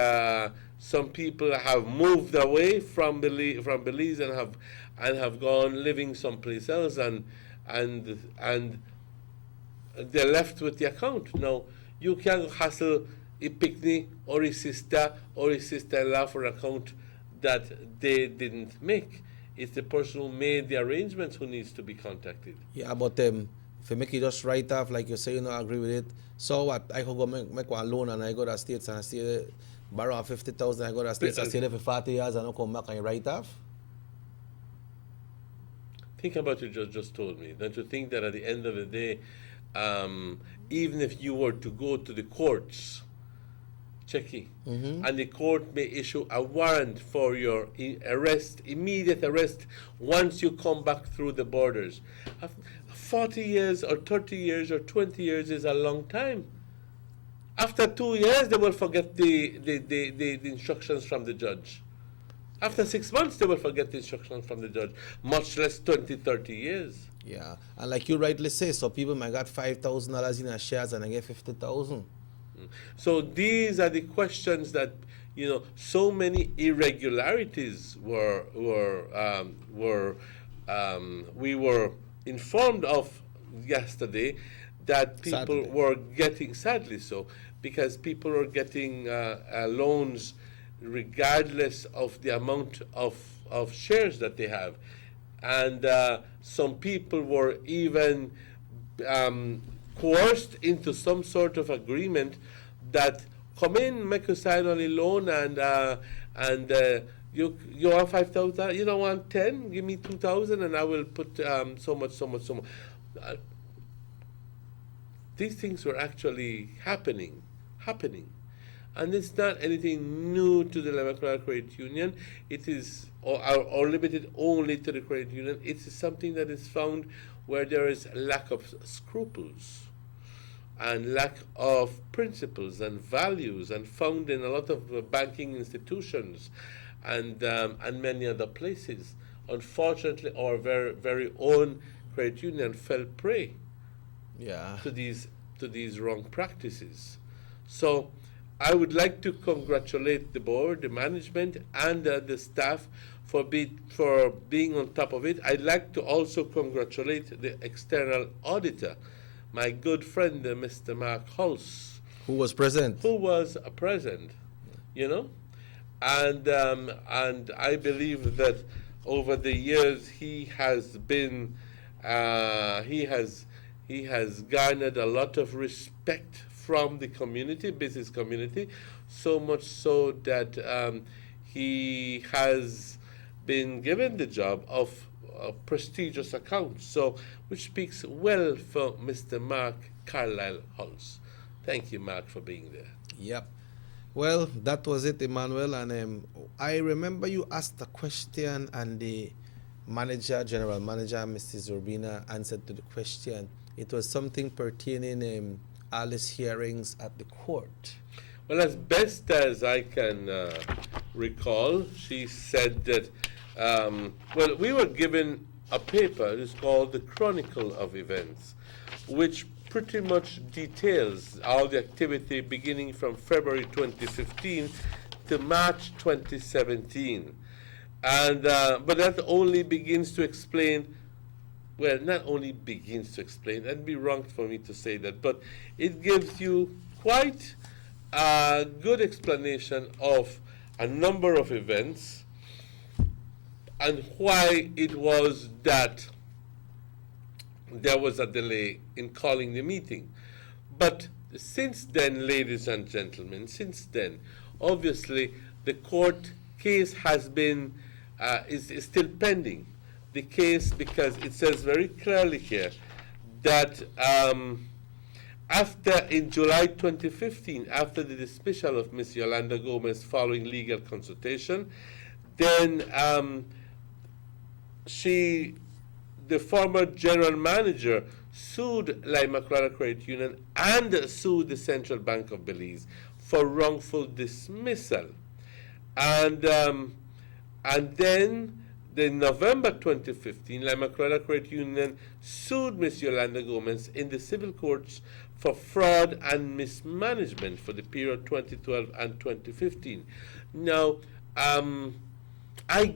some people have moved away from Belize and have gone living someplace else, and they're left with the account. Now, you can't hassle a picnic or a sister-in-law for an account that they didn't make. It's the person who made the arrangements who needs to be contacted. Yeah, but if you make it just write off, like you say, you don't agree with it, so what? I could go make one loan and I go to the States and I stay there, borrow 50,000, I go to the States and stay there for 40 years and I come back and write off? Think about what you just told me. Don't you think that at the end of the day, even if you were to go to the courts, Checky, and the court may issue a warrant for your immediate arrest once you come back through the borders. 40 years or 30 years or 20 years is a long time. After 2 years, they will forget the instructions from the judge. After 6 months, they will forget the instructions from the judge, much less 20, 30 years. Yeah, and like you rightly say, so people might got $5,000 in their shares and I get 50,000. So these are the questions that, so many irregularities we were informed of yesterday that people were getting, sadly so, because people are getting loans regardless of the amount of shares that they have. And some people were even coerced into some sort of agreement that come in, make a sign on a loan, and you want 5,000, you don't want 10, give me 2,000, and I will put so much. These things were actually happening, and it's not anything new to the Lemaclara Credit Union. It is or limited only to the credit union. It is something that is found where there is a lack of scruples and lack of principles and values, and found in a lot of banking institutions and many other places. Unfortunately, our very, very own credit union fell prey to these wrong practices. So I would like to congratulate the board, the management, and the staff for being on top of it. I'd like to also congratulate the external auditor, my good friend, Mr. Mark Hulse. Who was present. And I believe that over the years he has been, he has garnered a lot of respect from the community, business community, so much so that he has been given the job of a prestigious account, which speaks well for Mr. Mark Carlisle Hulse. Thank you, Mark, for being there. Yep. Well, that was it, Emmanuel. And I remember you asked a question, and the general manager, Mrs. Urbina, answered to the question. It was something pertaining all these hearings at the court. Well, as best as I can recall, she said that, we were given a paper. It's called The Chronicle of Events, which pretty much details all the activity beginning from February 2015 to March 2017. And but that only begins to explain, well, not only begins to explain, that'd be wrong for me to say that, but it gives you quite a good explanation of a number of events and why it was that there was a delay in calling the meeting. But since then, ladies and gentlemen, obviously the court case has been, is still pending. The case, because it says very clearly here that in July 2015, after the dismissal of Ms. Yolanda Gomez following legal consultation, then the former general manager sued Lima Credit Union and sued the Central Bank of Belize for wrongful dismissal. And then, in November 2015, Lima Credit Union sued Ms. Yolanda Gomez in the civil courts for fraud and mismanagement for the period 2012 and 2015. Now, I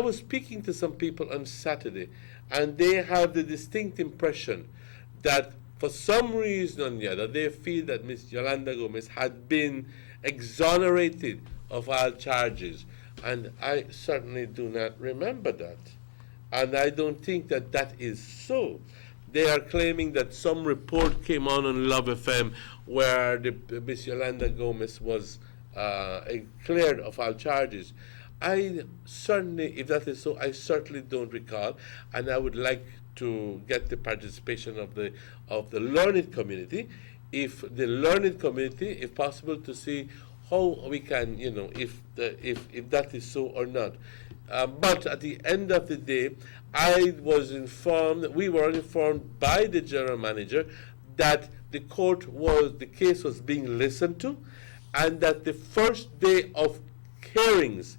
was speaking to some people on Saturday, and they have the distinct impression that for some reason or the other, they feel that Ms. Yolanda Gomez had been exonerated of all charges. And I certainly do not remember that. And I don't think that that is so. They are claiming that some report came on Love FM where Ms. Yolanda Gomez was cleared of all charges. I certainly, if that is so, I certainly don't recall, and I would like to get the participation of the learned community, if the learned community, if possible, to see how we can, if that is so or not. But at the end of the day, we were informed by the general manager that the case was being listened to, and that the first day of hearings,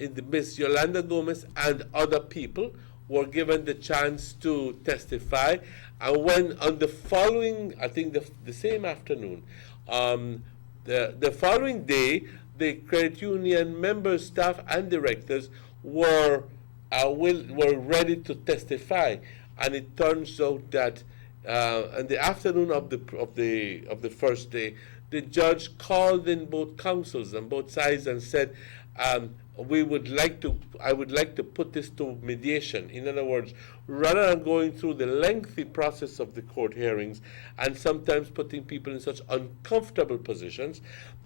Ms. Yolanda Gomez and other people were given the chance to testify. And when on the following, I think the same afternoon, the following day, the credit union members, staff, and directors were ready to testify. And it turns out that in the afternoon of the first day, the judge called in both counsels on both sides and said, I would like to put this to mediation. In other words, rather than going through the lengthy process of the court hearings and sometimes putting people in such uncomfortable positions,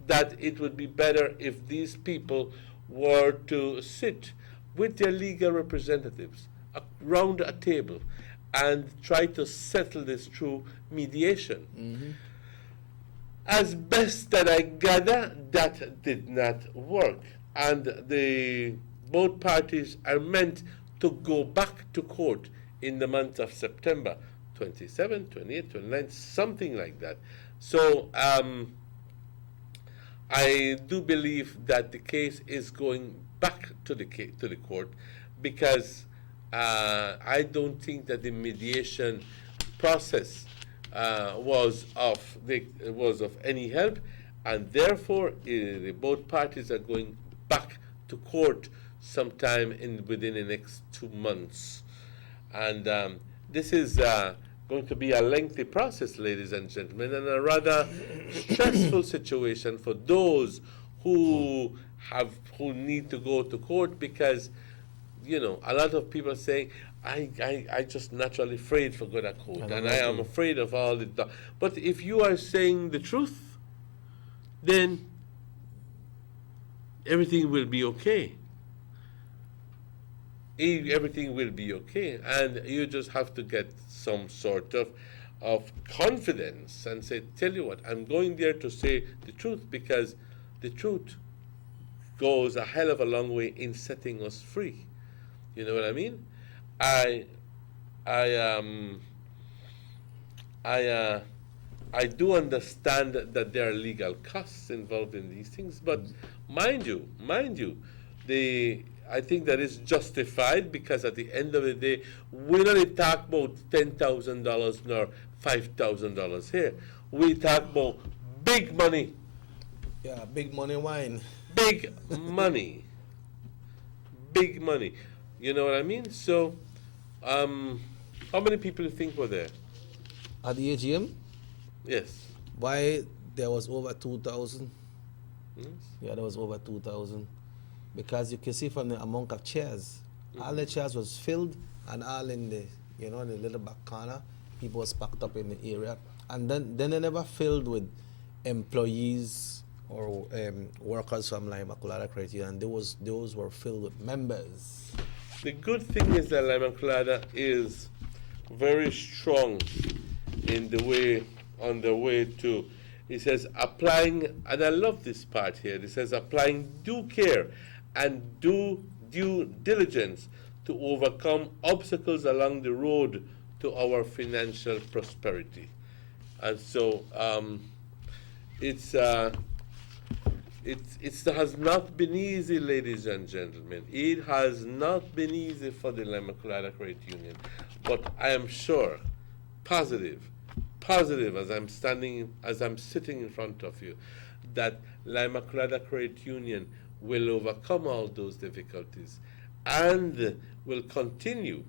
that it would be better if these people were to sit with their legal representatives around a table and try to settle this through mediation. Mm-hmm. As best that I gather, that did not work. And both parties are meant to go back to court in the month of September, 27, 28, 29, something like that. So I do believe that the case is going back to the court, because I don't think that the mediation process was of any help, and therefore both parties are going back to court sometime within the next 2 months. And this is going to be a lengthy process, ladies and gentlemen, and a rather stressful situation for those who need to go to court, because a lot of people are saying, I just naturally afraid for going to court, and I am afraid of all the but if you are saying the truth, then everything will be okay. Everything will be okay, and you just have to get some sort of confidence and say, tell you what, I'm going there to say the truth, because the truth goes a hell of a long way in setting us free. You know what I mean? I do understand that there are legal costs involved in these things, but mind you, I think that is justified, because at the end of the day, we don't talk about $10,000 nor $5,000 here. We talk about big money. Yeah, big money wine. Big money. Big money. You know what I mean? So, how many people do you think were there? At the AGM? Yes. Why there was over 2,000? Yes. Yeah, there was over 2,000. Because you can see from the amount of chairs, all the chairs was filled, and all in the in the little back corner, people was packed up in the area, and then they never filled with employees or workers from Lima Credit Union, and those were filled with members. The good thing is that Lima Credit is very strong on the way to. It says applying, and I love this part here. It says applying due care and due diligence to overcome obstacles along the road to our financial prosperity. And so it has not been easy, ladies and gentlemen. It has not been easy for the Lima-Colada Credit Union. But I am sure, positive, as I'm sitting in front of you, that Lima-Colada Credit Union will overcome all those difficulties and will continue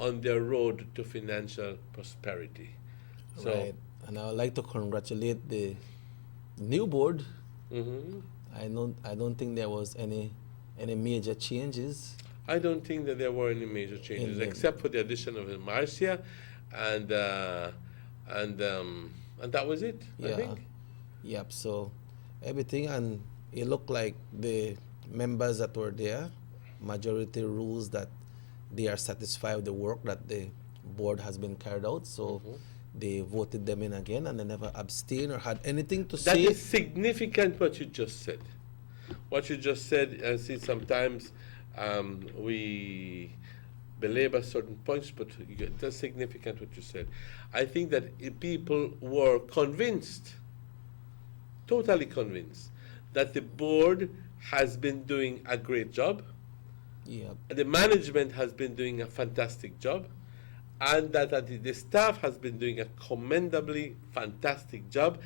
on their road to financial prosperity. So, right. And I would like to congratulate the new board. I don't think there was any major changes. I don't think that there were any major changes except for the addition of Marcia, and that was it. I think. Yep. So everything, and it looked like the members that were there, majority rules that they are satisfied with the work that the board has been carried out. So they voted them in again, and they never abstained or had anything to say. That is significant what you just said. What you just said, I see sometimes we belabor certain points, but that's significant what you said. I think that people were convinced, totally convinced, that the board has been doing a great job. The management has been doing a fantastic job, and that the staff has been doing a commendably fantastic job,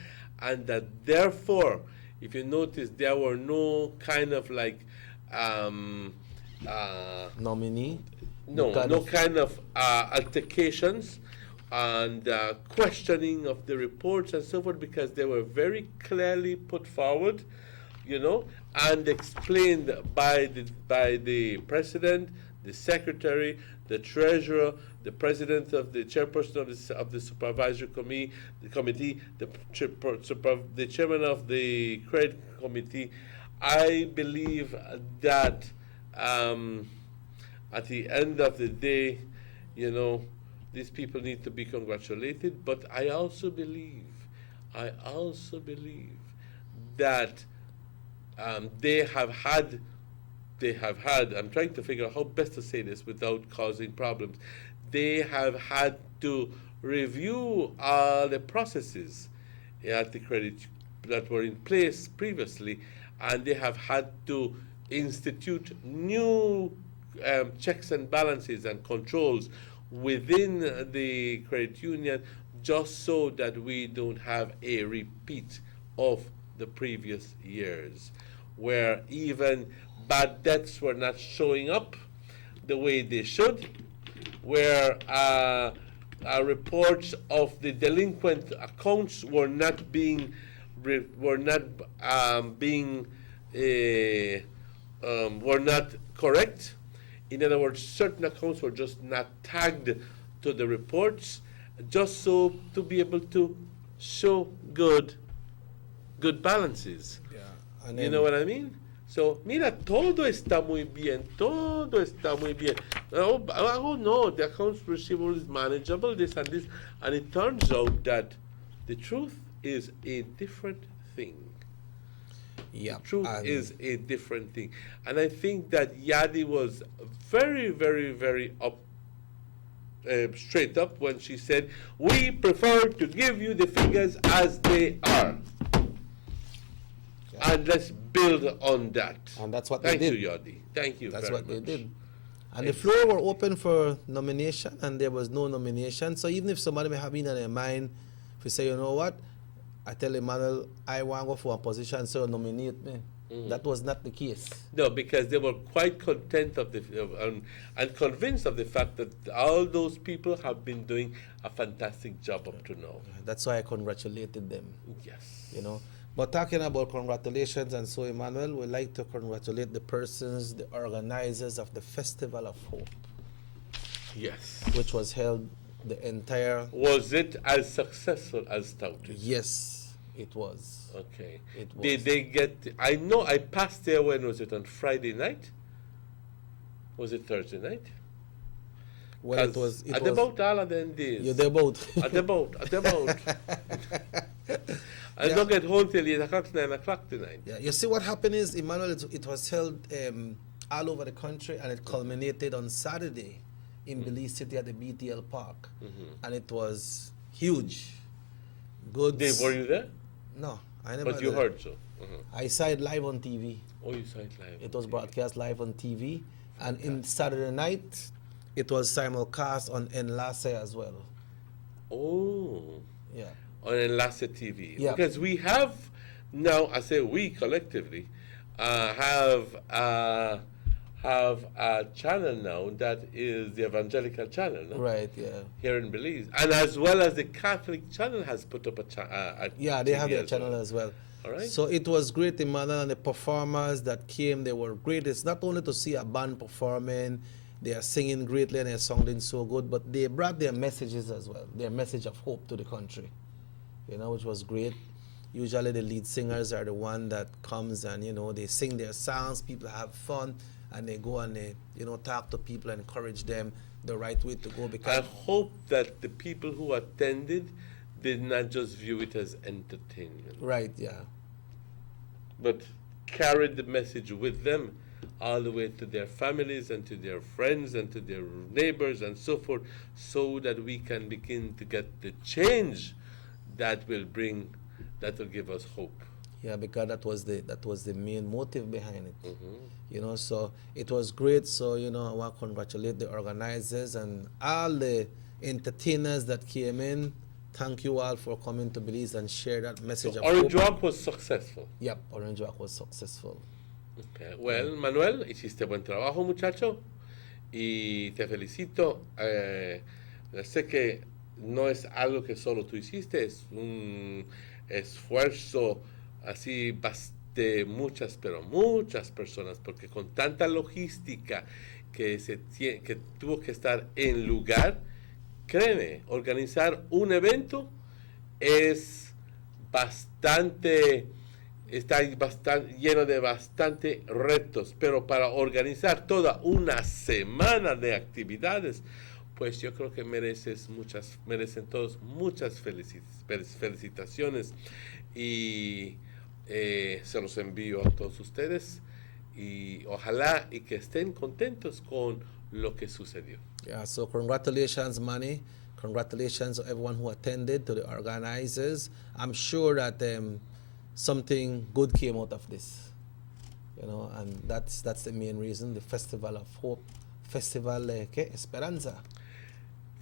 and that therefore, if you notice, there were no kind of like nominee? No kind of altercations and questioning of the reports and so forth, because they were very clearly put forward, and explained by the president, the secretary, the treasurer, the president of the chairperson of the supervisory committee, the chairman of the credit committee. I believe that at the end of the day, these people need to be congratulated. But I also believe that they have had, I'm trying to figure out how best to say this without causing problems. They have had to review all the processes at the credit that were in place previously, and they have had to institute new checks and balances and controls within the credit union, just so that we don't have a repeat of the previous years, where even bad debts were not showing up the way they should, where reports of the delinquent accounts were not being correct. In other words, certain accounts were just not tagged to the reports, just so to be able to show good balances. Yeah. You know what I mean? So, mira, todo está muy bien. Oh, no, the accounts receivable is manageable, this and this. And it turns out that the truth is a different thing. Yeah. The truth is a different thing. And I think that Yadi was very, very, very straight up when she said, we prefer to give you the figures as they are. Yeah. And let's build on that. And that's what they did. Thank you, Yadi. Thank you That's very what much. they did. And the floor were open for nomination, and there was no nomination. So even if somebody may have been in their mind, if you say, you know what, I tell Emmanuel, I want to go for a position, so nominate me. That was not the case. No, because they were quite content and convinced of the fact that all those people have been doing a fantastic job up to now. That's why I congratulated them. Yes. But talking about congratulations, and so Emmanuel, we'd like to congratulate the persons, the organizers of the Festival of Hope. Yes. Which was held the entire... Was it as successful as touted? Yes, it was. Okay. It was. Did they get... I know I passed there, when was it, on Friday night? Was it Thursday night? Well, it was... At about all of them days. You're there both. At the boat. I don't get home till 8 o'clock, 9 o'clock tonight. Yeah, you see what happened is, Emmanuel, it was held all over the country, and it culminated on Saturday in Belize City at the BTL Park, and it was huge. Good. Were you there? No, I never. But you heard so. I saw it live on TV. Oh, you saw it live. It was broadcast live on TV, and in Saturday night, it was simulcast on Enlace as well. Oh. Yeah. On Enlace TV. Yeah. Because we have now, I say we collectively, have a channel now that is the evangelical channel. No? Right, yeah. Here in Belize. And as well as the Catholic channel has put up a yeah, they TV have their as channel as well. All right. So it was great, Emmanuel, and the performers that came, they were great. It's not only to see a band performing, they are singing greatly and they're sounding so good, but they brought their messages as well, their message of hope to the country, you know, which was great. Usually the lead singers are the one that comes and, you know, they sing their songs, people have fun, and they go and they, you know, talk to people and encourage them the right way to go. Because I hope that the people who attended did not just view it as entertainment. Right, yeah. But carried the message with them all the way to their families and to their friends and to their neighbors and so forth, so that we can begin to get the change that will give us hope. Yeah, because that was the main motive behind it. You know, so it was great. So, you know, I want to congratulate the organizers and all the entertainers that came in. Thank you all for coming to Belize and share that message So of Orange hope. Walk was successful. Yep, Orange Walk was successful. Okay. Well, Manuel, hiciste buen trabajo, muchacho, y te felicito. Sé que no es algo que solo tú hiciste, es un esfuerzo así de muchas personas, porque con tanta logística que tuvo que estar en lugar, créeme, organizar un evento está lleno de bastante retos, pero para organizar toda una semana de actividades, pues yo creo que merecen todos muchas felicitaciones, y se los envío a todos ustedes, y ojalá y que estén contentos con lo que sucedió. Yeah, so congratulations, Manny. Congratulations to everyone who attended, to the organizers. I'm sure that something good came out of this, you know, and that's the main reason, the Festival of Hope, Festival Esperanza.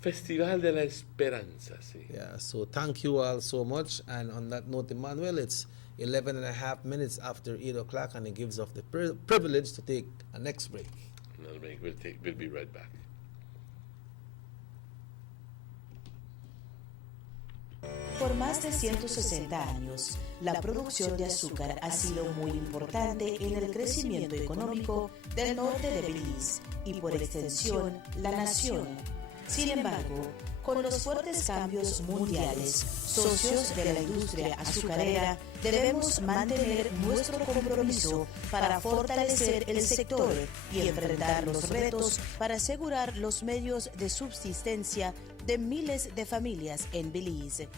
Festival de la Esperanza, sí. Yeah, so thank you all so much, and on that note, Emmanuel, it's 11 and a half minutes after 8 o'clock, and it gives us the privilege to take a next break. Another break. We'll be right back. Por más de 160 años, la producción de azúcar ha sido muy importante en el crecimiento económico del norte de Belize y, por extensión, la nación. Sin embargo, con los fuertes cambios mundiales, socios de la industria azucarera, debemos mantener nuestro compromiso para fortalecer el sector y enfrentar los retos para asegurar los medios de subsistencia de miles de familias en Belize.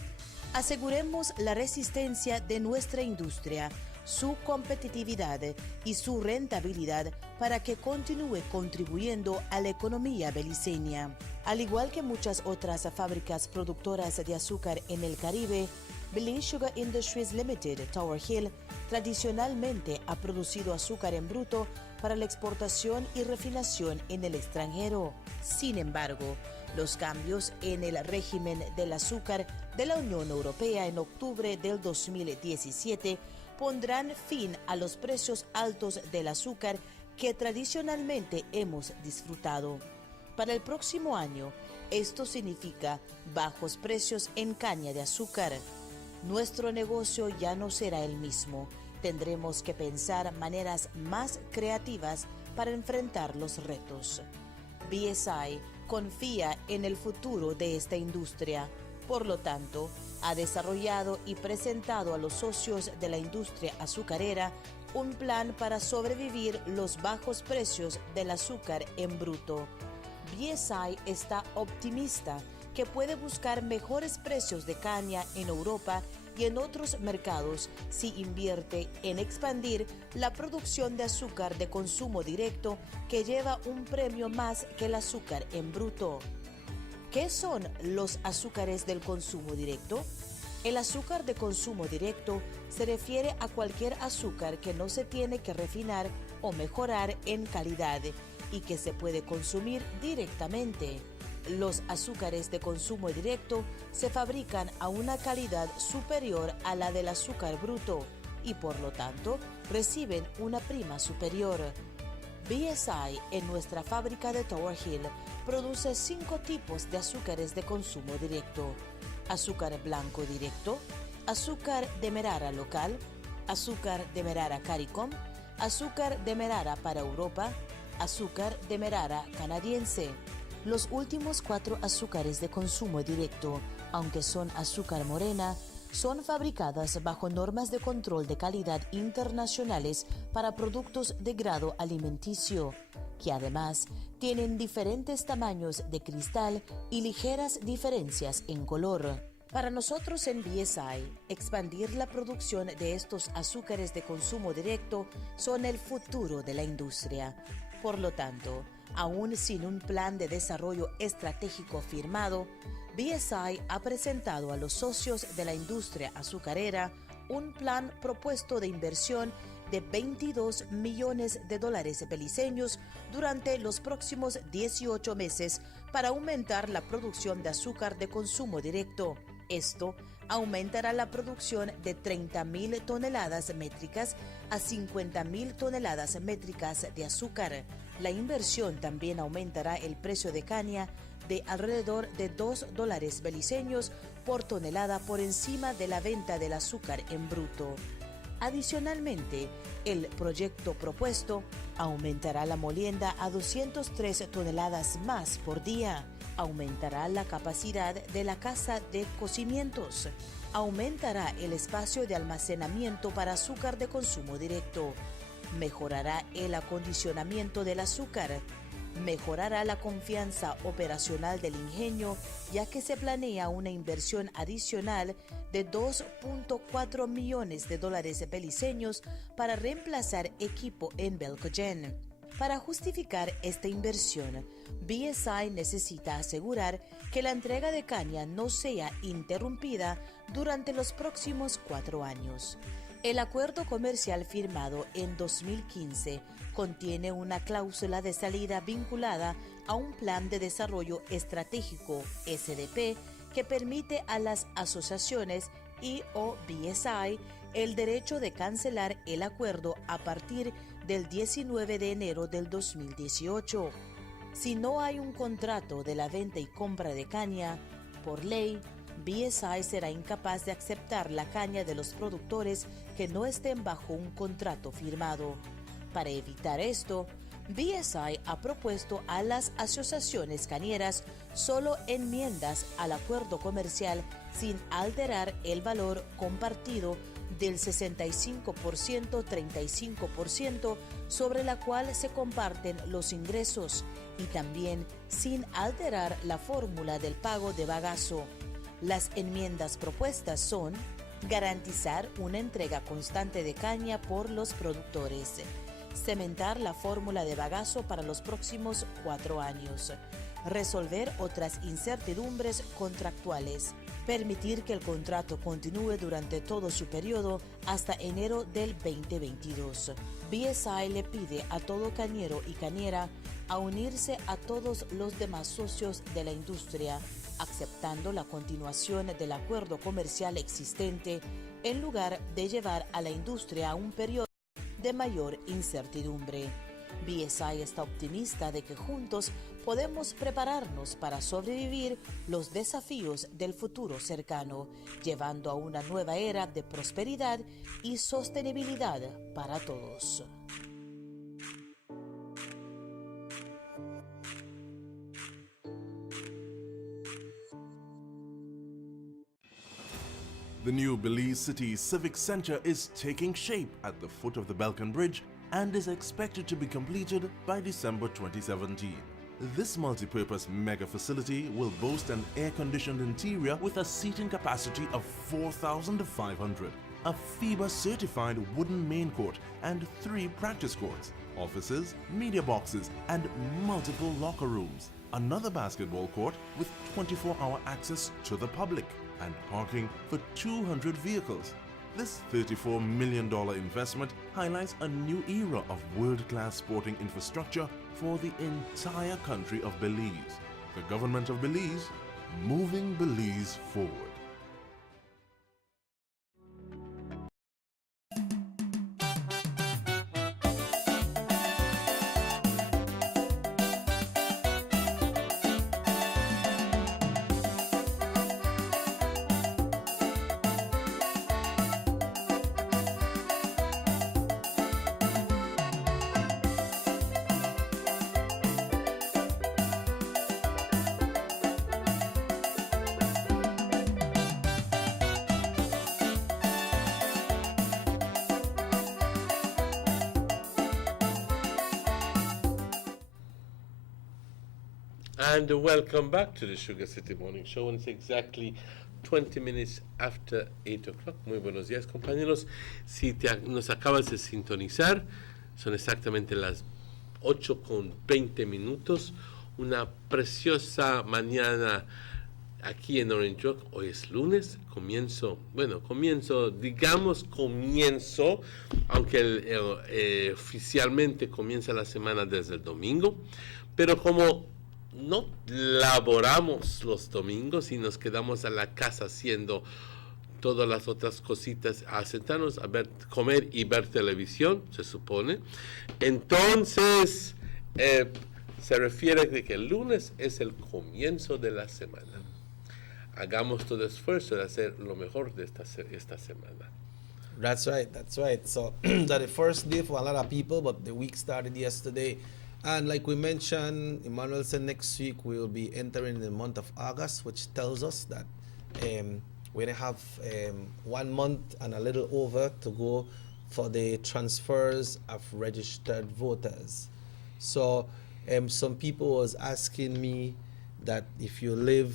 Aseguremos la resistencia de nuestra industria, su competitividad y su rentabilidad para que continúe contribuyendo a la economía beliceña. Al igual que muchas otras fábricas productoras de azúcar en el Caribe, Belize Sugar Industries Limited, Tower Hill, tradicionalmente ha producido azúcar en bruto para la exportación y refinación en el extranjero. Sin embargo, los cambios en el régimen del azúcar de la Unión Europea en octubre del 2017 pondrán fin a los precios altos del azúcar que tradicionalmente hemos disfrutado. Para el próximo año, esto significa bajos precios en caña de azúcar. Nuestro negocio ya no será el mismo. Tendremos que pensar maneras más creativas para enfrentar los retos. BSI confía en el futuro de esta industria. Por lo tanto, ha desarrollado y presentado a los socios de la industria azucarera un plan para sobrevivir los bajos precios del azúcar en bruto. BSI está optimista que puede buscar mejores precios de caña en Europa y en otros mercados si invierte en expandir la producción de azúcar de consumo directo, que lleva un premio más que el azúcar en bruto. ¿Qué son los azúcares del consumo directo? El azúcar de consumo directo se refiere a cualquier azúcar que no se tiene que refinar o mejorar en calidad y que se puede consumir directamente. Los azúcares de consumo directo se fabrican a una calidad superior a la del azúcar bruto y por lo tanto reciben una prima superior. BSI, en nuestra fábrica de Tower Hill, produce 5 tipos de azúcares de consumo directo: azúcar blanco directo, azúcar demerara local, azúcar demerara CARICOM, azúcar demerara para Europa, azúcar demerara canadiense. Los últimos 4 azúcares de consumo directo, aunque son azúcar morena, son fabricadas bajo normas de control de calidad internacionales para productos de grado alimenticio, que además tienen diferentes tamaños de cristal y ligeras diferencias en color. Para nosotros en BSI, expandir la producción de estos azúcares de consumo directo son el futuro de la industria. Por lo tanto, aún sin un plan de desarrollo estratégico firmado, BSI ha presentado a los socios de la industria azucarera un plan propuesto de inversión de $22 millones beliceños durante los próximos 18 meses para aumentar la producción de azúcar de consumo directo. Esto aumentará la producción de 30,000 toneladas métricas a 50,000 toneladas métricas de azúcar. La inversión también aumentará el precio de caña de alrededor de $2 beliceños por tonelada por encima de la venta del azúcar en bruto. Adicionalmente, el proyecto propuesto aumentará la molienda a 203 toneladas más por día, aumentará la capacidad de la casa de cocimientos, aumentará el espacio de almacenamiento para azúcar de consumo directo, mejorará el acondicionamiento del azúcar, mejorará la confianza operacional del ingenio, ya que se planea una inversión adicional de $2.4 millones beliceños para reemplazar equipo en Belcogen. Para justificar esta inversión, BSI necesita asegurar que la entrega de caña no sea interrumpida durante los próximos 4 años. El acuerdo comercial firmado en 2015 contiene una cláusula de salida vinculada a un plan de desarrollo estratégico SDP que permite a las asociaciones y o BSI el derecho de cancelar el acuerdo a partir del 19 de enero del 2018. Si no hay un contrato de la venta y compra de caña, por ley, BSI será incapaz de aceptar la caña de los productores que no estén bajo un contrato firmado. Para evitar esto, BSI ha propuesto a las asociaciones cañeras solo enmiendas al acuerdo comercial sin alterar el valor compartido del 65%-35% sobre la cual se comparten los ingresos y también sin alterar la fórmula del pago de bagazo. Las enmiendas propuestas son: garantizar una entrega constante de caña por los productores, cementar la fórmula de bagazo para los próximos 4 años, resolver otras incertidumbres contractuales, permitir que el contrato continúe durante todo su periodo hasta enero del 2022. BSI le pide a todo cañero y cañera a unirse a todos los demás socios de la industria, aceptando la continuación del acuerdo comercial existente en lugar de llevar a la industria a un periodo de mayor incertidumbre. BSI está optimista de que juntos podemos prepararnos para sobrevivir los desafíos del futuro cercano, llevando a una nueva era de prosperidad y sostenibilidad para todos. The new Belize City Civic Center is taking shape at the foot of the Belcan Bridge and is expected to be completed by December 2017. This multi-purpose mega facility will boast an air-conditioned interior with a seating capacity of 4,500, a FIBA-certified wooden main court and 3 practice courts, offices, media boxes, and multiple locker rooms. Another basketball court with 24-hour access to the public and parking for 200 vehicles. This $34 million investment highlights a new era of world-class sporting infrastructure for the entire country of Belize. The government of Belize, moving Belize forward. And welcome back to the Sugar City Morning Show. And it's exactly 20 minutes after 8 o'clock. Muy buenos días, compañeros. Si nos acabas de sintonizar, son exactamente las 8:20. Una preciosa mañana aquí en Orange Rock. Hoy es lunes, comienzo, aunque oficialmente comienza la semana desde el domingo, pero como no laboramos los domingos y nos quedamos a la casa haciendo todas las otras cositas, a sentarnos a ver, comer y ver televisión, se supone. Entonces, se refiere de que el lunes es el comienzo de la semana. Hagamos todo esfuerzo de hacer lo mejor de esta semana. That's right. So, that's the first day for a lot of people, but the week started yesterday. And like we mentioned, Emmanuel said next week we will be entering the month of August, which tells us that we have 1 month and a little over to go for the transfers of registered voters. So some people was asking me that if you live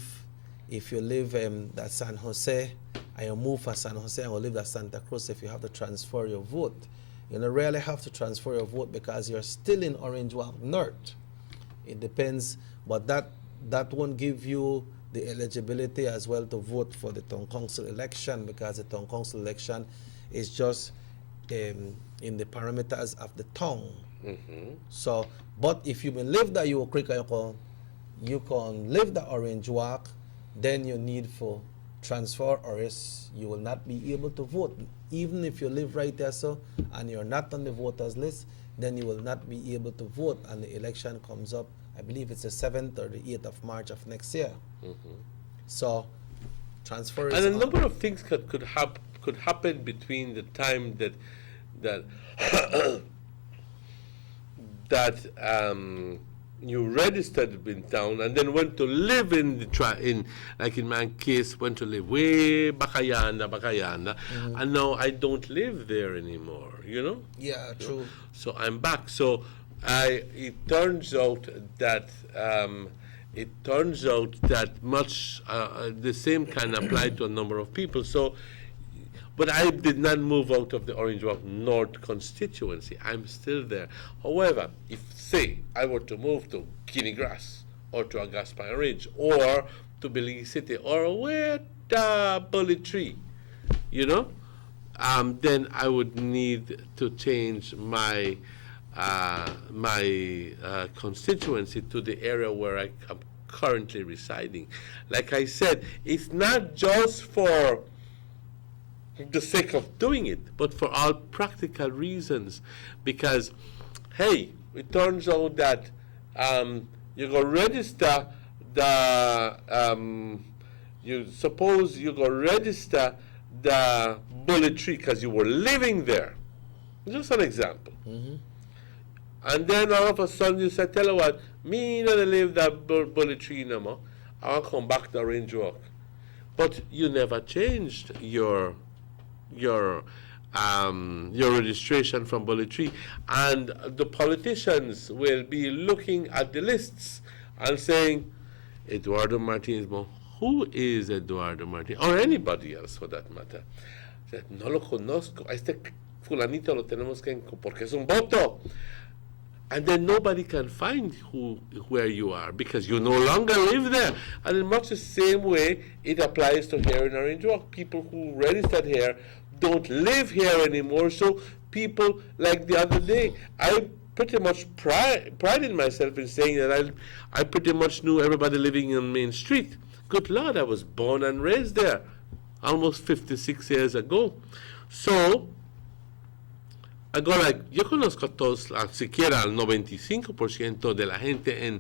at San Jose and you move from San Jose and you live at Santa Cruz, if you have to transfer your vote. You don't really have to transfer your vote because you're still in Orange Walk North. It depends, but that won't give you the eligibility as well to vote for the town council election, because the town council election is just in the parameters of the town. Mm-hmm. So, but if you live that you can live the Orange Walk, then you need for transfer, or else you will not be able to vote. Even if you live right there, and you're not on the voters list, then you will not be able to vote, and the election comes up, I believe it's the 7th or the 8th of March of next year. Mm-hmm. So, transfer is and a number of things could happen between the time that you registered in town and then went to live like in my case, went to live way Bacayanda, Mm-hmm. and now I don't live there anymore, you know? Yeah, true. So I'm back. So it turns out that much the same can apply to a number of people. So, but I did not move out of the Orange Walk North constituency. I'm still there. However, if, say, I were to move to Guinea Grass or to Agaspine Ridge or to Belize City or where the Bullet Tree, you know, then I would need to change my constituency to the area where I am currently residing. Like I said, it's not just for the sake of doing it, but for all practical reasons, because hey, it turns out that you go register the the Bullet Tree because you were living there. Just an example. Mm-hmm. And then all of a sudden you say, tell her what, me not live that Bullet Tree no more. I'll come back to Orange Walk. But you never changed your your registration from Bullet Tree. And the politicians will be looking at the lists and saying, Eduardo Martinez, who is Eduardo Martinez? Or anybody else for that matter. No lo conozco. A este fulanito lo tenemos que porque es un voto. And then nobody can find where you are because you no longer live there. And in much the same way, it applies to here in Orange Walk. People who registered here don't live here anymore. So people, like the other day, I pretty much prided myself in saying that I pretty much knew everybody living on Main Street. Good Lord, I was born and raised there almost 56 years ago. So, I go like, yo conozco a todos, siquiera al 95% de la gente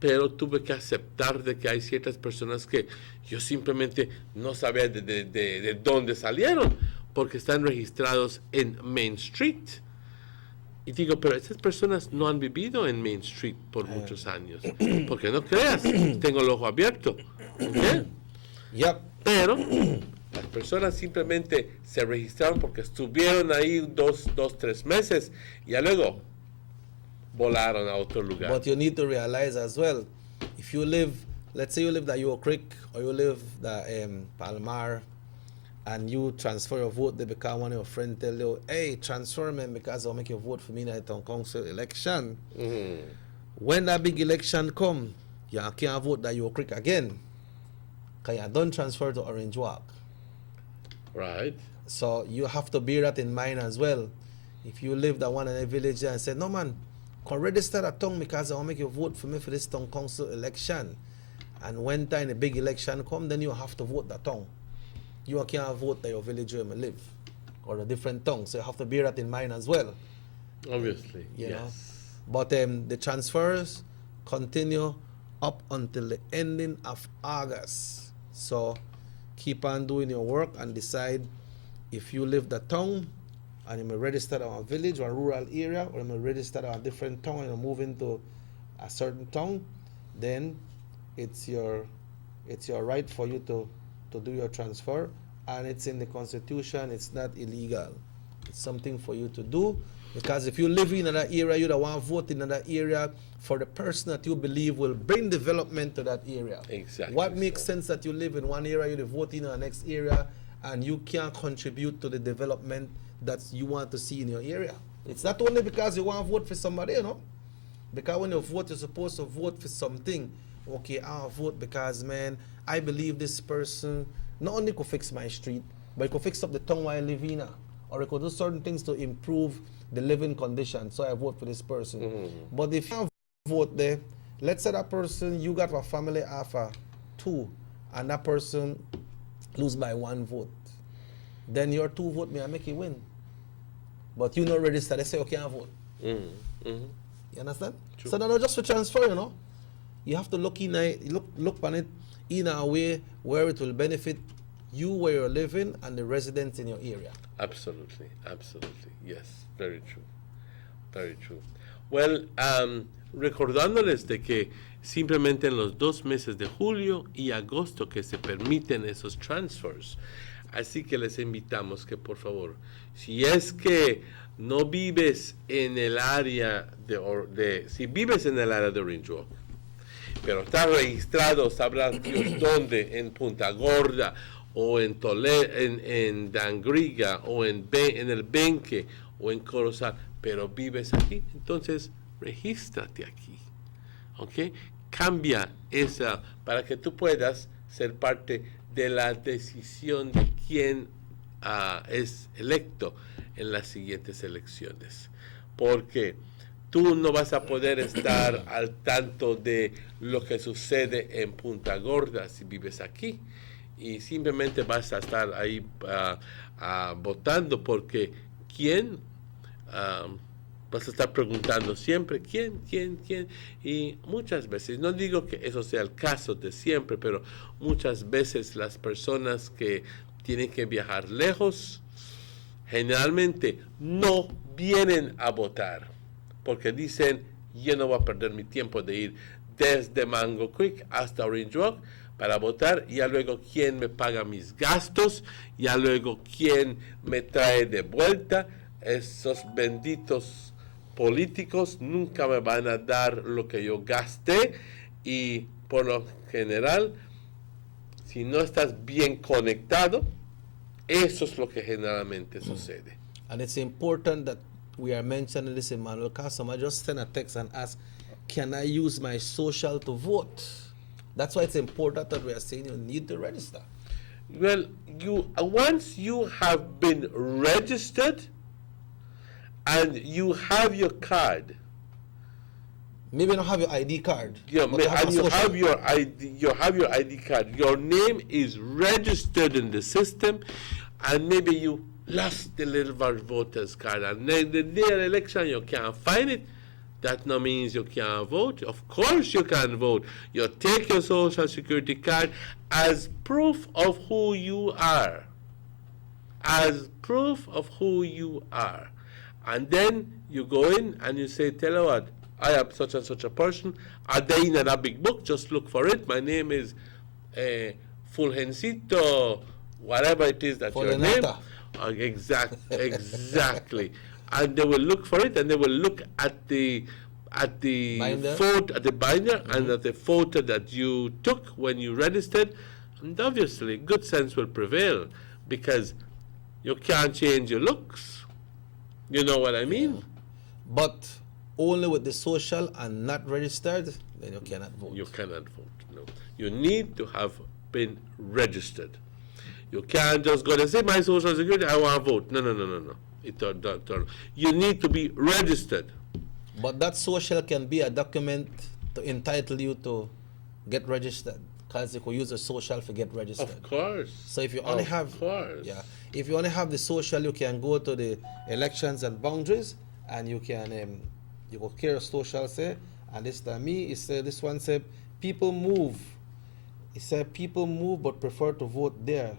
pero tuve que aceptar de que hay ciertas personas que yo simplemente no sabía de dónde salieron, porque están registrados en Main Street. Y digo, pero esas personas no han vivido en Main Street por muchos años, porque no creas, tengo el ojo abierto. ¿Okay? Yep. Pero las personas simplemente se registraron porque estuvieron ahí 3 meses y ya luego volaron a otro lugar. But you need to realize as well, if you live, let's say you live at York Creek or you live at Palmar, and you transfer your vote, they become one of your friends tell you, hey, transfer me because I'll make you vote for me in the town council election. Mm-hmm. When that big election come, you can't vote that York Creek again, because you don't transfer to Orange Walk. Right. So you have to bear that in mind as well. If you live that one in a village and say, no man, can register a tongue because I will make you vote for me for this town council election. And when time a big election come, then you have to vote that tongue. You can't vote that your village where you live or a different tongue. So you have to bear that in mind as well. Obviously, you yes. know? But the transfers continue up until the ending of August. So keep on doing your work and decide if you live the town and you may register in a village or a rural area, or you may register in a different town and you move into a certain town, then it's your right for you to do your transfer, and it's in the Constitution. It's not illegal. It's something for you to do, because if you live in another area, you don't want to vote in another area for the person that you believe will bring development to that area. Exactly. What makes sense that you live in one area, you vote in the next area, and you can't contribute to the development that you want to see in your area. It's not only because you want to vote for somebody, you know, because when you vote, you're supposed to vote for something. Okay, I'll vote because, man, I believe this person not only could fix my street, but it could fix up the town where I live in, or it could do certain things to improve the living conditions, so I vote for this person. Mm-hmm. But if you vote there, let's say that person, you got a family of 2, and that person lose by 1 vote, then your 2 vote may make you win. But you not register, they say, okay, I vote. Mm-hmm. Mm-hmm. You understand? True. So not just for transfer, you know. You have to look on it in a way where it will benefit you where you're living and the residents in your area. Absolutely, absolutely. Yes, very true. Very true. Well, recordándoles de que simplemente en los 2 meses de julio y agosto que se permiten esos transfers. Así que les invitamos que por favor, si es que no vives en el área si vives en el área de Orange Walk, pero está registrado, sabrá Dios dónde, en Punta Gorda, o en Toledo, en Dangriga, o en el Benque, o en Corozal, pero vives aquí, entonces regístrate aquí, ¿ok? Cambia esa, para que tú puedas ser parte de la decisión de quién es electo en las siguientes elecciones, porque tú no vas a poder estar al tanto de lo que sucede en Punta Gorda si vives aquí, y simplemente vas a estar ahí votando porque quién, vas a estar preguntando siempre quién, y muchas veces, no digo que eso sea el caso de siempre, pero muchas veces las personas que tienen que viajar lejos generalmente no vienen a votar, porque dicen, yo no voy a perder mi tiempo de ir desde Mango Creek hasta Orange Walk para votar, ya luego quién me paga mis gastos, ya luego quién me trae de vuelta. Esos benditos políticos nunca me van a dar lo que yo gasté, y por lo general, si no estás bien conectado, eso es lo que generalmente sucede. And it's important that we are mentioning this, Emmanuel, because someone just sent a text and asked, can I use my social to vote? That's why it's important that we are saying you need to register. Well, once you have been registered and you have your card. Maybe you don't have your ID card. Yeah, and you have your ID. You have your ID card. Your name is registered in the system, and maybe you lost the little voter's card, and then the day of election you can't find it. That no means you can't vote. Of course you can vote. You take your social security card as proof of who you are. As proof of who you are. And then you go in and you say, tell her what, I am such and such a person. Are they in a big book? Just look for it. My name is Fulgencito, whatever it is that your name. Exactly. And they will look for it, and they will look at the binder? photo, at the binder, and at the photo that you took when you registered, and obviously good sense will prevail, because you can't change your looks. You know what I mean? But only with the social and not registered, then you cannot vote. You cannot vote. No, you need to have been registered. You can't just go and say, my social security, I want to vote. No. You need to be registered. But that social can be a document to entitle you to get registered, because you could use a social to get registered. Of course. So if you only if you only have the social, you can go to the elections and boundaries, and you can you go care social say, and this time me, it say this one say people move. It said people move but prefer to vote there.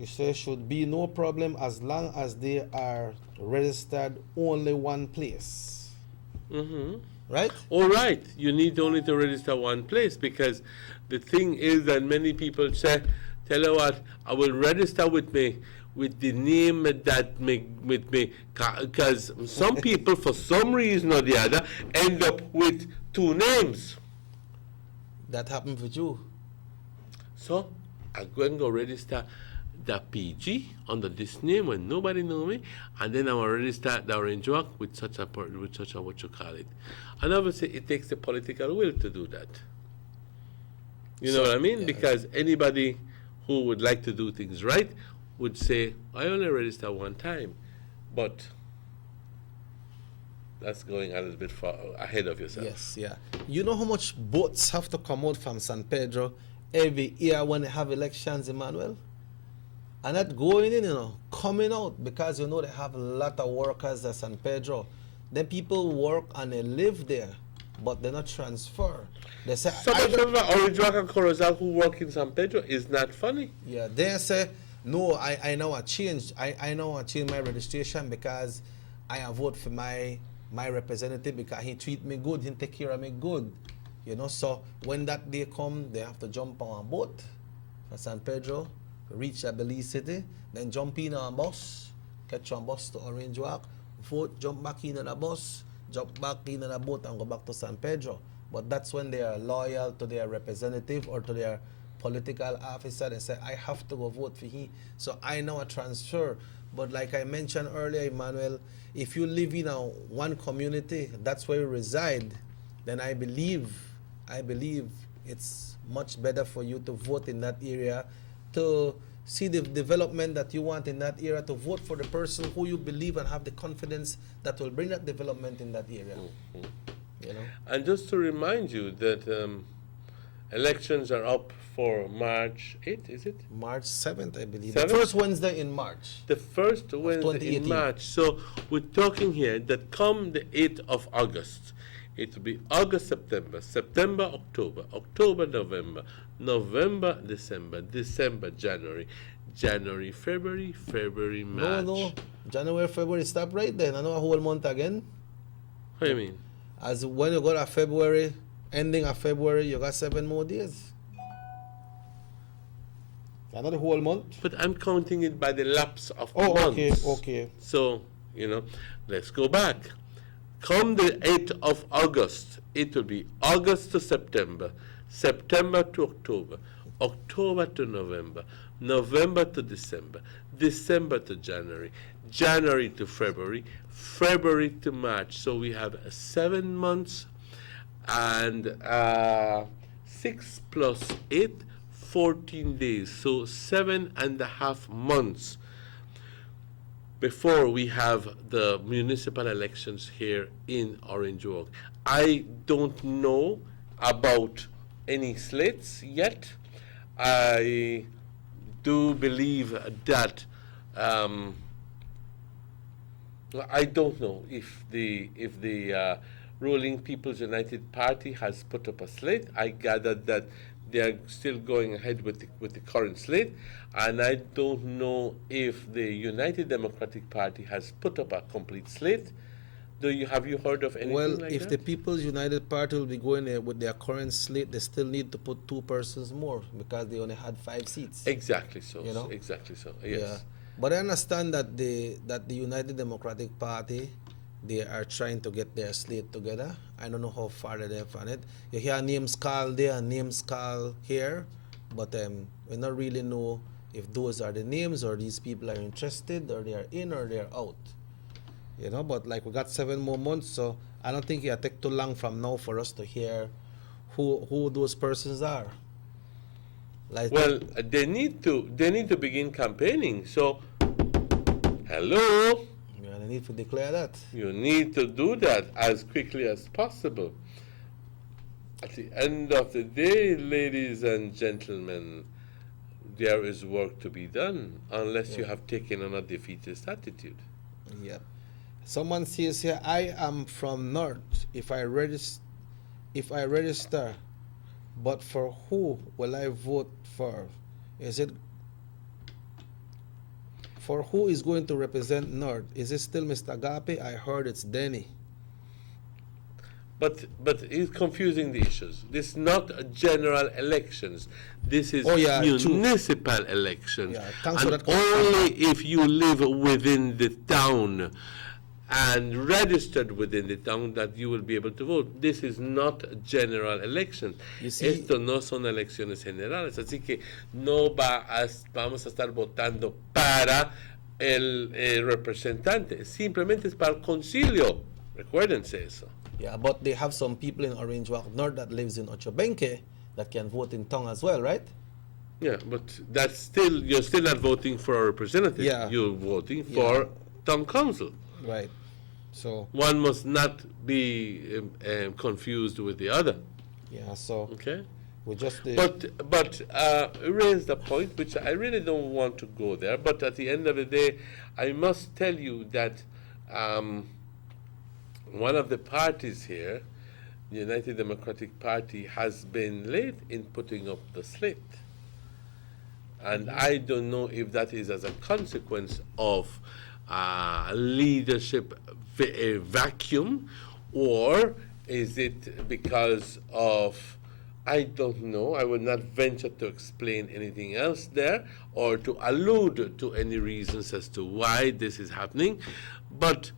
It says should be no problem as long as they are registered only one place. Right? All right. You need only to register one place, because the thing is that many people say, tell you what, I will register with the name that with me, because some people for some reason or the other end up with two names. That happened with you. So I'm going to register the PG under this name when nobody know me, and then I will register the Orange Walk with such a what you call it. And obviously it takes the political will to do that. You know what I mean? Yeah. Because anybody who would like to do things right would say, I only register one time. But that's going a little bit far ahead of yourself. Yes, yeah. You know how much boats have to come out from San Pedro every year when they have elections, Emmanuel? And not going in, coming out, because they have a lot of workers at San Pedro. Then people work and they live there, but they're not transferred. They say, some of the Orange Walk and Corozal who work in San Pedro is not funny. Yeah, they say, no, I know I changed. I know I changed my registration because I vote for my representative because he treat me good, he take care of me good. So when that day come, they have to jump on a boat for San Pedro, reach a Belize City, then jump in on a bus, catch a bus to Orange Walk, vote, jump back in on a bus, jump back in on a boat and go back to San Pedro. But that's when they are loyal to their representative or to their political officer. They say, I have to go vote for him. So I know a transfer. But like I mentioned earlier, Emmanuel, if you live in one community, that's where you reside, then I believe it's much better for you to vote in that area, to see the development that you want in that area, to vote for the person who you believe and have the confidence that will bring that development in that area. And just to remind you that elections are up for March 8th, is it? March 7th, I believe. 7th? The first Wednesday in March. The first Wednesday in March. So we're talking here that come the 8th of August, it will be August, September, October, November, December, January, February, March. No. January, February, stop right then. I know a whole month again. What do you mean? As when you go to February, ending of February, you got 7 more days. Not the whole month. But I'm counting it by the lapse of Oh, months. okay. So, let's go back. Come the 8th of August, it will be August to September, September to October, October to November, November to December, December to January, January to February, February to March. So we have 7 months and 6 plus 8, 14 days. So 7.5 months before we have the municipal elections here in Orange Walk. I don't know about any slates yet. I do believe that I don't know if the ruling People's United Party has put up a slate. I gathered that they are still going ahead with the current slate, and I don't know if the United Democratic Party has put up a complete slate. Have you heard of anything Well, like if that? the People's United Party will be going there with their current slate, they still need to put 2 persons more because they only had 5 seats. Exactly so. You know? Exactly so. Yes. Yeah. But I understand that the United Democratic Party, they are trying to get their slate together. I don't know how far they're on it. You hear names called there and names called here, but we don't really know if those are the names or these people are interested or they are in or they are out. But like we got 7 more months, so I don't think it'll take too long from now for us to hear who those persons are. Like, well, they need to begin campaigning. So, hello. Yeah, they need to declare that. You need to do that as quickly as possible. At the end of the day, ladies and gentlemen, there is work to be done unless you have taken on a defeatist attitude. Yeah. Someone says here, I am from North. If I register, but for who will I vote for? Is it for who is going to represent North? Is it still Mr. Agape? I heard it's Denny. But he's confusing the issues. This is not a general elections. This is municipal elections. Thanks and for that. Only if you live within the town and registered within the town that you will be able to vote. This is not a general election. Esto no son elecciones generales. Así que no vamos a estar votando para el representante. Simplemente es para el concilio. Recuérdense eso. Yeah, but they have some people in Orange Walk North that lives in Ochobenque that can vote in town as well, right? Yeah, but you're still not voting for a representative. Yeah. You're voting for town council. Right. So one must not be confused with the other. Yeah. So okay. We just but raised a point which I really don't want to go there. But at the end of the day, I must tell you that one of the parties here, the United Democratic Party, has been late in putting up the slate. And I don't know if that is as a consequence of leadership vacuum, or is it because of, I don't know, I will not venture to explain anything else there or to allude to any reasons as to why this is happening. But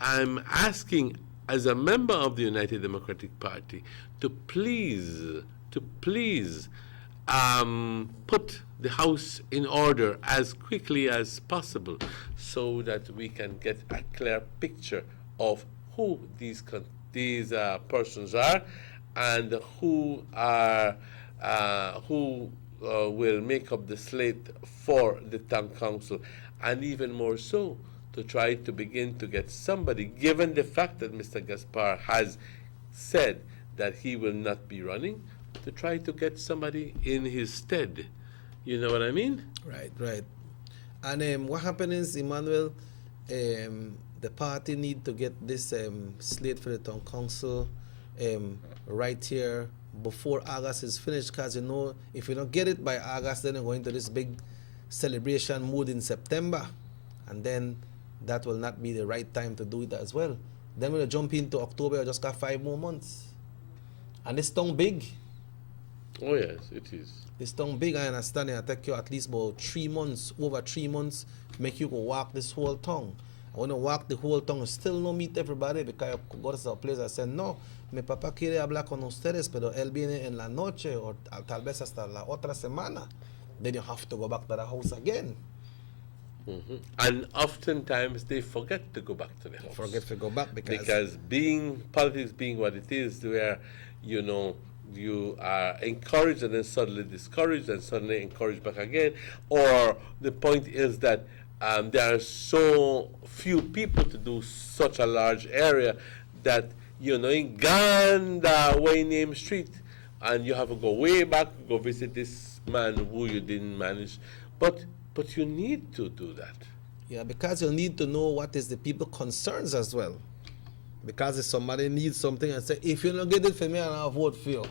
I'm asking, as a member of the United Democratic Party, to please put the House in order as quickly as possible so that we can get a clear picture of who these persons are and who will make up the slate for the town council, and even more so, to try to begin to get somebody, given the fact that Mr. Gaspar has said that he will not be running, to try to get somebody in his stead. You know what I mean? Right. And what happens is, Emmanuel, the party need to get this slate for the town council right here before August is finished, because if you don't get it by August, then you're going to this big celebration mood in September, and then that will not be the right time to do it as well. Then when you jump into October, you just got 5 more months. And this town big. Oh yes, it is. This town big, I understand. It take you at least about 3 months, over 3 months, make you go walk this whole town. I want to walk the whole town, still no meet everybody because I go to a place. I said, no, mi papá quiere hablar con ustedes, pero él viene en la noche o tal vez hasta la otra semana. Then you have to go back to the house again. And oftentimes they forget to go back to the house. Forget to go back because politics being what it is, where you are encouraged and then suddenly discouraged and suddenly encouraged back again. Or the point is that there are so few people to do such a large area that in Ganda way name street, and you have to go way back, go visit this man who you didn't manage, but you need to do that. Yeah, because you need to know what is the people concerns as well. Because if somebody needs something and say, if you don't get it for me, I'll vote for you.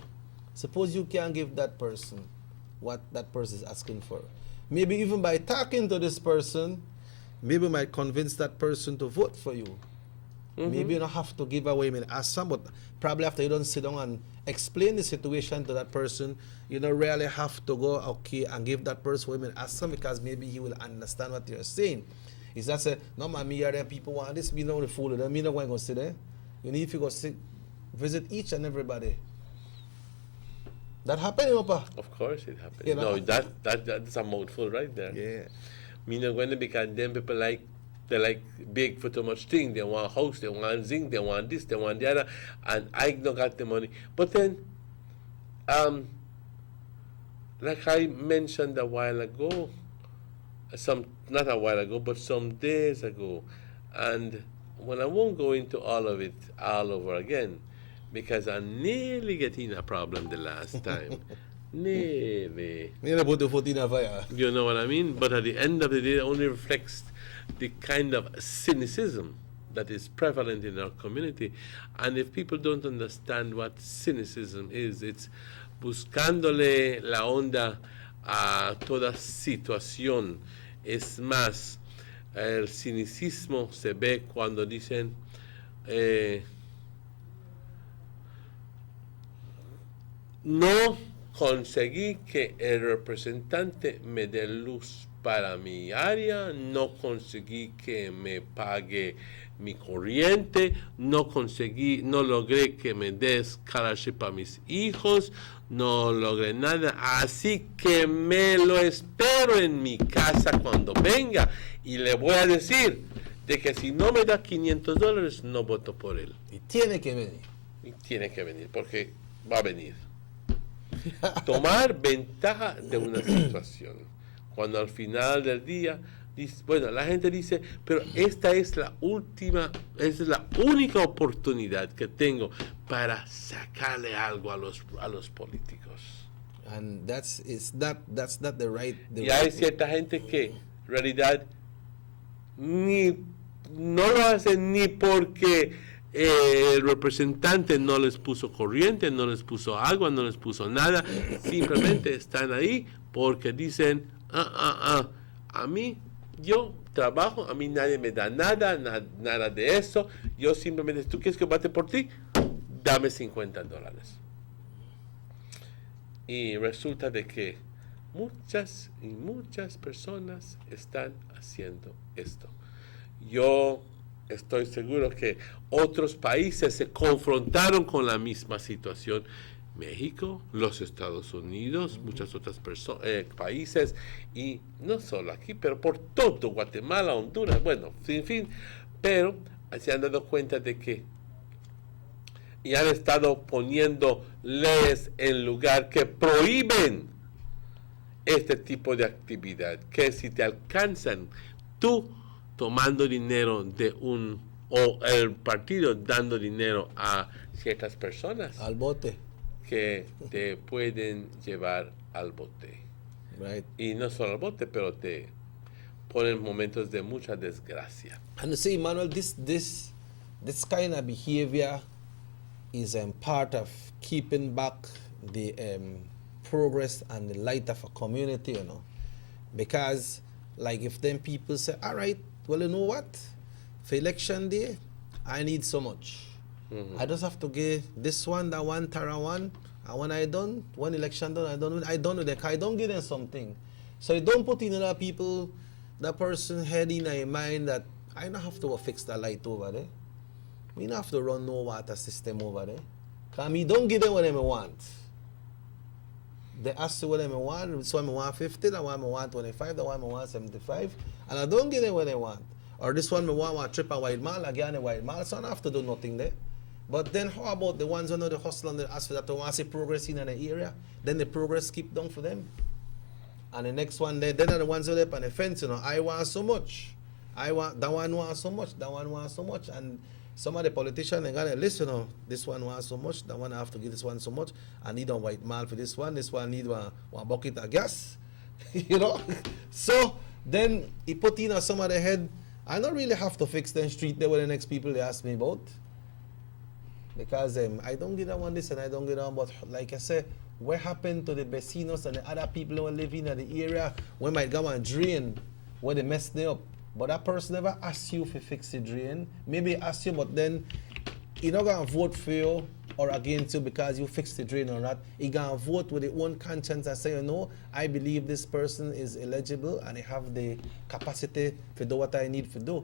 Suppose you can't give that person what that person is asking for. Maybe even by talking to this person, maybe you might convince that person to vote for you. Maybe you don't have to give away ask some, but probably after you don't sit down and explain the situation to that person, you don't really have to go, okay, and give that person women ask some, because maybe he will understand what you're saying. It's not say, no man, me are there, people want this, me know the fool of them, me not going to go sit there. You need to go visit each and everybody. That happened, Opa? Of course it happened. No, that's a mouthful right there. Yeah. Me not going to, because then people they like big for too much thing. They want house, they want zinc, they want this, they want the other, and I don't got the money. But then, like I mentioned a while ago, not a while ago, but some days ago, and when I won't go into all of it all over again, because I nearly get in a problem the last time. Nearly. Nearly put the foot in a fire. You know what I mean? But at the end of the day, it only reflects the kind of cynicism that is prevalent in our community. And if people don't understand what cynicism is, it's buscándole la onda a toda situación. Es más, el cynicismo se ve cuando dicen no conseguí que el representante me dé luz para mi área, no conseguí que me pague mi corriente, no logré que me dé scholarship a mis hijos, no logré nada, así que me lo espero en mi casa cuando venga y le voy a decir de que si no me da $500 no voto por él. Y tiene que venir. Y tiene que venir, porque va a venir. Tomar ventaja de una situación. Cuando al final del día, bueno, la gente dice, pero esta es la única oportunidad que tengo para sacarle algo a los políticos. And that's not the right. Y hay cierta gente que en realidad no lo hacen ni porque el representante no les puso corriente, no les puso agua, no les puso nada, simplemente están ahí porque dicen, a mí, yo trabajo, a mí nadie me da nada de eso, yo simplemente, ¿tú quieres que vote por ti? Dame $50. Y resulta de que muchas y muchas personas están haciendo esto. Yo estoy seguro que otros países se confrontaron con la misma situación. México, los Estados Unidos, muchas otras países, y no solo aquí, pero por todo, Guatemala, Honduras, bueno, en fin, pero se han dado cuenta de que y han estado poniendo leyes en lugar que prohíben este tipo de actividad, que si te alcanzan tú tomando dinero o el partido dando dinero a ciertas personas al bote, que te pueden llevar al bote. Right. Y no solo al bote, pero te ponen momentos de mucha desgracia. And you see, Manuel, this kind of behavior is part of keeping back the progress and the light of a community, you know. Because, like, if then people say, all right, well, you know what? For election day, I need so much. I just have to give this one, that one, Tara one, And when election done, I done with them. I don't give them something. So you don't put in other people, that person head in your mind that I don't have to fix the light over there. We don't have to run no water system over there. Because me don't give them what they want. They ask you what they want. So I want 50, that one I want 25, that one I want 75. And I don't give them what they want. Or this one I want trip a White Mall, again a White Mall. So I don't have to do nothing there. But then how about the ones who know the hustle and they ask for that, they want to see progress in an area, then the progress keep down for them. And the next one, then are the ones who live on the fence, I want so much. That one wants so much, that one wants so much. And some of the politicians, they're going to listen, this one wants so much, that one I have to give this one so much. I need a White Mall for this one need one bucket of gas. So then he put in some of the head, I don't really have to fix the street there with the next people they ask me about. Because I don't get on this and I don't get on, but like I said, what happened to the vecinos and the other people who live in the area when might go and drain where they messed it up? But that person never asked you to fix the drain. Maybe ask you, but then he's not going to vote for you or against you because you fixed the drain or not. He's going to vote with his own conscience and say, I believe this person is eligible and he have the capacity to do what I need to do.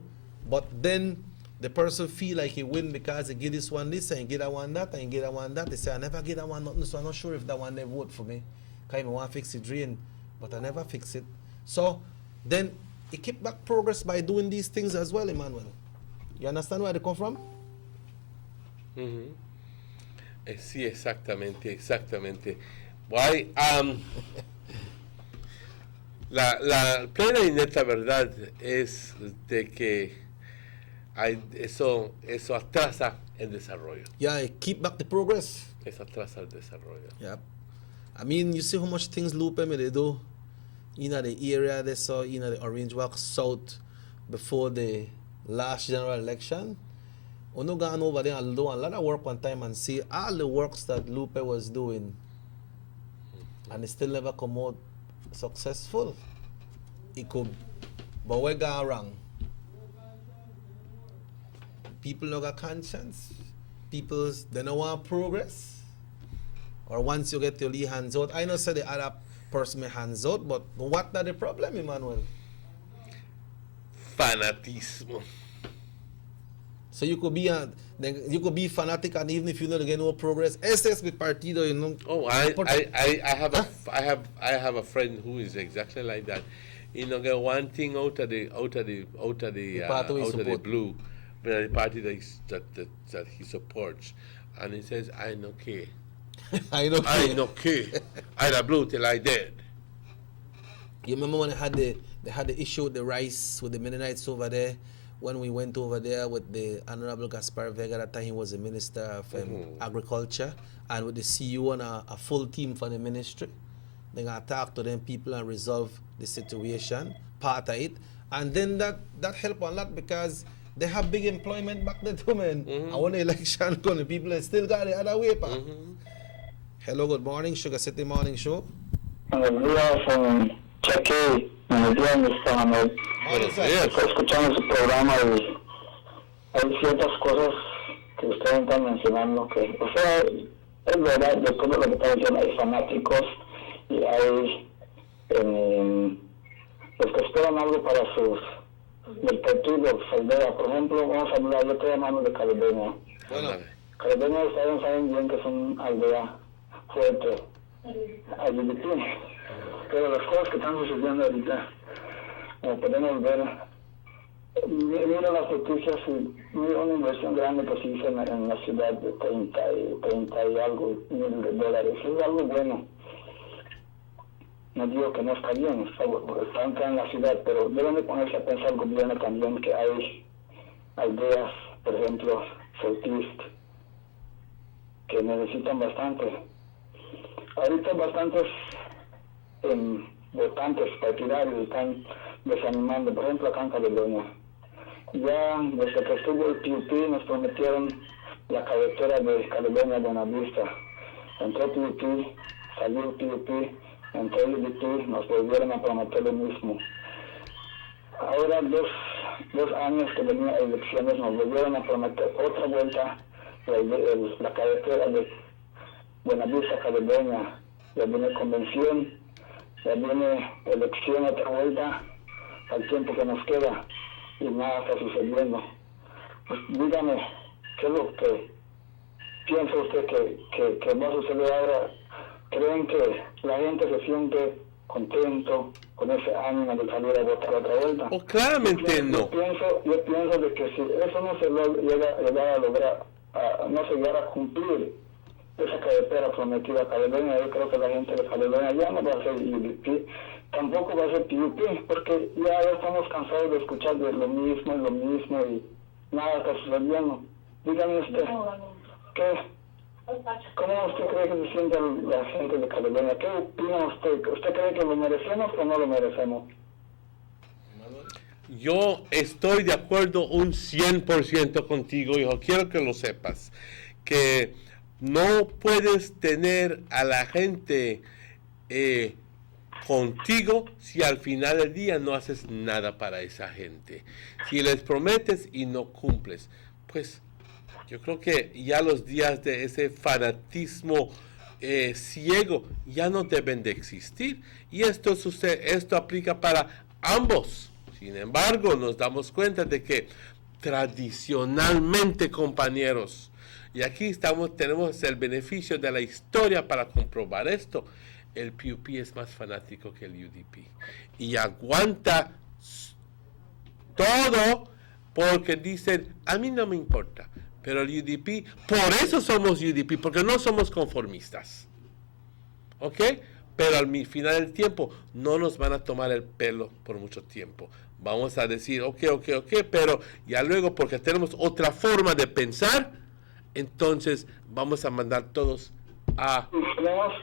But then the person feel like he win because he get this one this and he get that one that and he get that one that. They say, I never get that one nothing, so I'm not sure if that one they vote for me. Because I want to fix the drain, but I never fix it. So then he keep back progress by doing these things as well, Emmanuel. You understand where they come from? Sí, exactamente. Why, la plena y neta verdad es de que eso atrasa el desarrollo. Yeah, keep back the progress. Eso atrasa el desarrollo. Yeah. I mean, you see how much things Lupe they do in the area they saw in the Orange Walk South before the last general election. We're not going over there and do a lot of work one time and see all the works that Lupe was doing and it still never come out successful. It could, but we're going wrong. People don't got conscience. People, they don't want progress. Or once you get your hands out, I know say the other person may hands out, but what are the problem, Emmanuel? Fanatismo. So you could be fanatic and even if you don't get no progress, ese es mi partido, Oh, I have a friend who is exactly like that. Get one thing out of the blue. The party that he supports, and he says, I no care. I no care. I the blue till I dead. You remember when they had the issue with the rice with the Mennonites over there? When we went over there with the Honorable Gaspar Vega, that time he was the Minister of Agriculture, and with the CEO and a full team for the ministry. They're going to talk to them people and resolve the situation, part of it. And then that helped a lot because they have big employment back there too, man. And when the election comes, the people still got the other way, pa. Hello, good morning, Sugar City Morning Show. Buenos días, Cheque. Buenos días, Mr. Ahmed. Estoy escuchando su programa y hay ciertas cosas que ustedes están mencionando que, o sea, es verdad, de todo lo que está diciendo, hay fanáticos y hay los que esperan algo para sus del partido, su idea. Por ejemplo, vamos a hablar, yo estoy hablando de Caledonia. Caledonia, ustedes saben bien que es una aldea fuerte, LGBT. Pero las cosas que están sucediendo ahorita, podemos ver, mira las noticias y mira una inversión grande que se hizo en la ciudad de 30 y algo mil dólares. Es algo bueno. No digo que no está bien, está en la ciudad, pero deben de ponerse a pensar el gobierno también que hay aldeas, por ejemplo, Southeast, que necesitan bastante. Ahorita bastantes votantes partidarios están desanimando, por ejemplo acá en Caledonia. Ya desde que estuvo el PUP nos prometieron la carretera de Caledonia a Buenavista. Entró PUP, salió PUP, entró LDP, nos volvieron a prometer lo mismo. Ahora dos años que venían elecciones nos volvieron a prometer otra vuelta la carretera Buenavista, Caledonia, ya viene convención, ya viene elección otra vuelta, al tiempo que nos queda, y nada está sucediendo. Pues dígame, ¿qué es lo que piensa usted que va a suceder ahora? ¿Creen que la gente se siente contento con ese ánimo de salir a votar otra vuelta? Oh, claramente no. Yo pienso de que si eso no se llega a lograr, no se llegara a cumplir esa carretera prometida a Caledonia, yo creo que la gente de Caledonia ya no va a ser UDP, tampoco va a ser PUP, porque ya estamos cansados de escuchar de lo mismo y nada está sucediendo. Dígame usted, ¿cómo usted cree que se siente la gente de Caledonia? ¿Qué opina usted? ¿Usted cree que lo merecemos o no lo merecemos? Yo estoy de acuerdo un 100% contigo, hijo. Quiero que lo sepas, que no puedes tener a la gente contigo si al final del día no haces nada para esa gente. Si les prometes y no cumples, pues yo creo que ya los días de ese fanatismo ciego ya no deben de existir. Y esto aplica para ambos. Sin embargo, nos damos cuenta de que tradicionalmente, compañeros, y aquí tenemos el beneficio de la historia para comprobar esto, el PUP es más fanático que el UDP. Y aguanta todo porque dicen, a mí no me importa. Pero el UDP, por eso somos UDP, porque no somos conformistas. ¿Ok? Pero al final del tiempo no nos van a tomar el pelo por mucho tiempo. Vamos a decir, ok, pero ya luego, porque tenemos otra forma de pensar, entonces vamos a mandar todos a...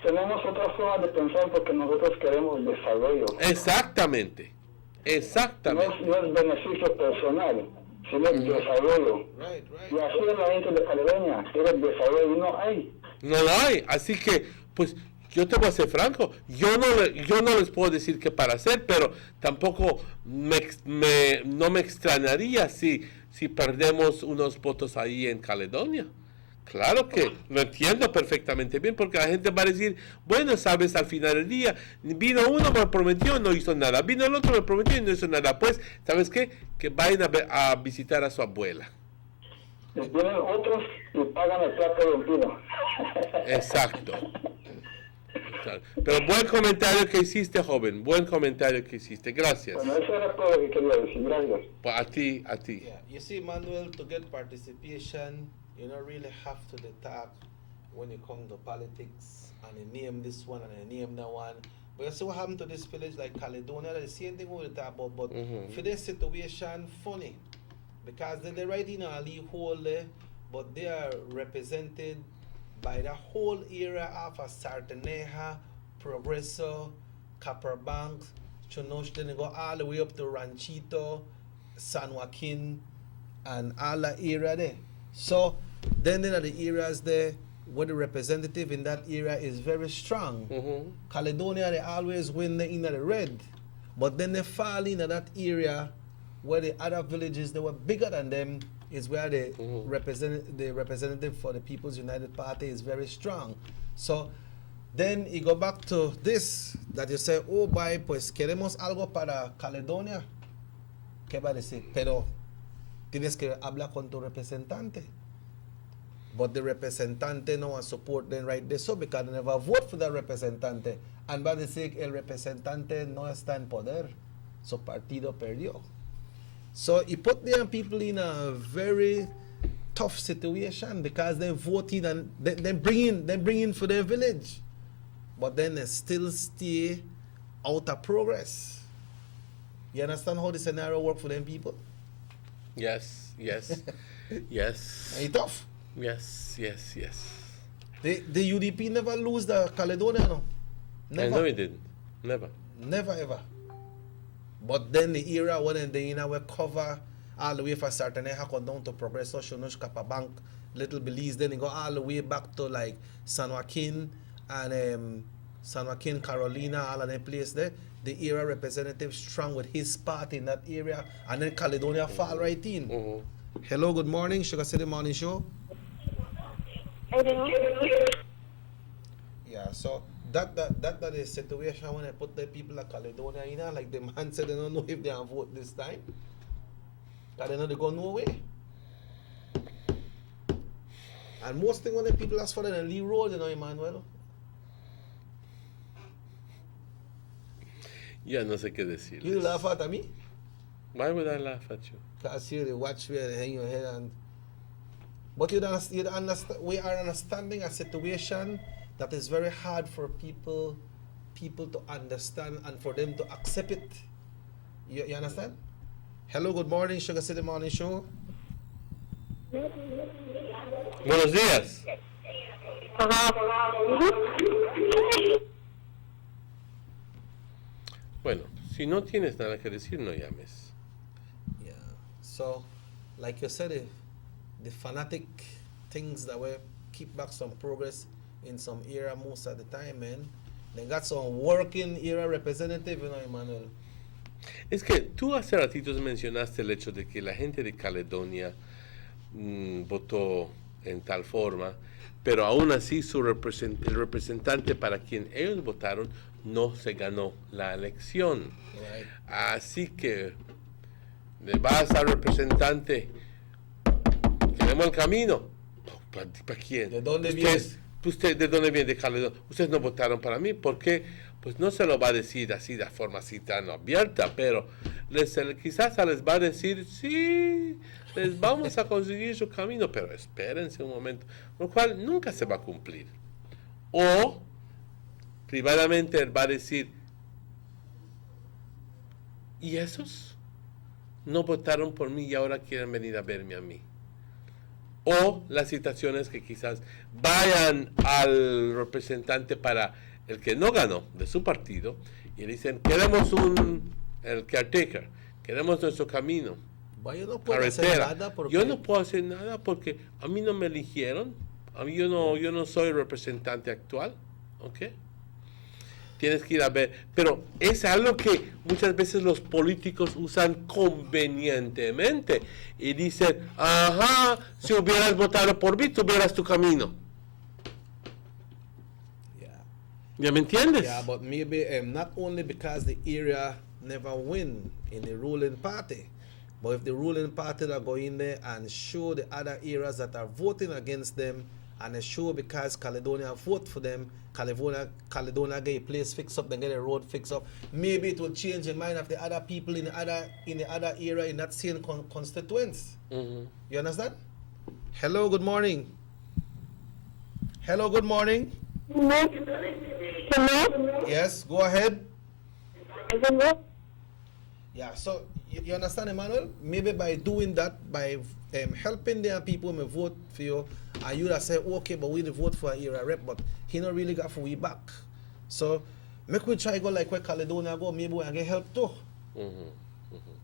Tenemos otra forma de pensar porque nosotros queremos desarrollo. Exactamente. No es beneficio personal, sino desarrollo. Y así es la gente de Caledonia, quiere desarrollo y no hay. No lo hay, así que, pues, yo te voy a ser franco, yo no les puedo decir qué para hacer, pero tampoco no me extrañaría si perdemos unos votos ahí en Caledonia. Claro que lo entiendo perfectamente bien, porque la gente va a decir, bueno, sabes, al final del día, vino uno, me prometió, no hizo nada, vino el otro, me prometió y no hizo nada. Pues, ¿sabes qué? Que vayan a visitar a su abuela. Y vienen otros y pagan el plato rompido. Exacto. Pero buen comentario que hiciste, joven, buen comentario que hiciste, gracias. Bueno, eso era todo lo que quería decir, gracias. Pues a ti. Yeah. You see, Manuel, to get participation, you don't really have to talk when you come to politics and you name this one and you name that one. But you see what happened to this village like Caledonia, the same thing we talk about, but for this situation, funny. Because they're right in a hole there, but they are represented by the whole area of Sartaneja, Progreso, Copperbank, Chonosh, then they go all the way up to Ranchito, San Joaquin, and all that area there. So then there are the areas there where the representative in that area is very strong. Caledonia, they always win in the red, but then they fall into that area where the other villages that were bigger than them is where the representative for the People's United Party is very strong. So then you go back to this, that you say, oh, boy, pues queremos algo para Caledonia. ¿Qué va a decir? Pero tienes que hablar con tu representante. But the representante no will support them right there, so because they never vote for that representante. And va a decir, el representante no está en poder. So partido perdió. So it put them people in a very tough situation because they're voting and they bring in for their village, but then they still stay out of progress. You understand how the scenario work for them people? Yes. Yes. It's tough. Yes. The UDP never lose the Caledonia, no? Never. I know it didn't. Never ever. But then the era when they will cover all the way from Sartaneja go down to Progreso, Shonosh, Capabank, Little Belize, then they go all the way back to like San Joaquin and San Joaquin, Carolina, all of that place there. The era representative strong with his party in that area, and then Caledonia fall right in. Hello, good morning, Sugar City Morning Show. Yeah, so that is situation when I put the people of Caledonia in, like the man said, they don't know if they can vote this time. Because they know they go no way. And most thing when the people ask for the lead road, you know, Emmanuel. Ya no sé qué decir. You laugh at me? Why would I laugh at you? Because you watch me and hang your head and... But you understand, we are understanding a situation that is very hard for people to understand and for them to accept it. You understand? Hello, good morning, Sugar City Morning Show. Buenos días. Bueno, si no tienes nada que decir, no llames. Yeah. So, like you said, the fanatic things that will keep back some progress in some era most of the time, man. They got some working era representative, you know, Emmanuel. Es que tú hace ratitos mencionaste el hecho de que la gente de Caledonia votó en tal forma, pero aún así el representante para quien ellos votaron no se ganó la elección. Right. Así que le vas al representante, queremos el camino. ¿Para quién? ¿De dónde vienes? ¿Usted de dónde viene? De Caledonia. Ustedes no votaron para mí. ¿Por qué? Pues no se lo va a decir así de forma así tan abierta, pero quizás les va a decir, sí, les vamos a conseguir su camino, pero espérense un momento, lo cual nunca se va a cumplir. O privadamente él va a decir, ¿y esos? No votaron por mí y ahora quieren venir a verme a mí. O las situaciones que quizás vayan al representante para el que no ganó de su partido y le dicen, queremos el caretaker, queremos nuestro camino, yo no puedo carretera. hacer nada porque... Yo no puedo hacer nada porque a mí no me eligieron, a mí yo no soy representante actual, ¿ok? Tienes que ir a ver, pero es algo que muchas veces los políticos usan convenientemente y dicen, ajá, si hubieras votado por mí, tuvieras tu camino. ¿Ya me entiendes? Yeah, but maybe not only because the area never win in the ruling party, but if the ruling party that go in there and show the other areas that are voting against them, and they show because Caledonia vote for them, Caledonia get a place fixed up, then get a road fixed up, maybe it will change the mind of the other people in the other area in that same constituents. Mm-hmm. You understand? Hello, good morning. Hello, good morning. Hello? Yes, go ahead. Yeah, so you understand, Emmanuel? Maybe by doing that, by helping their people may vote for you, and you that say, okay, but we vote for a area rep, but he not really got for we back. So make we try go like where Caledonia go, maybe we can get help too. Mm-hmm. Mm-hmm.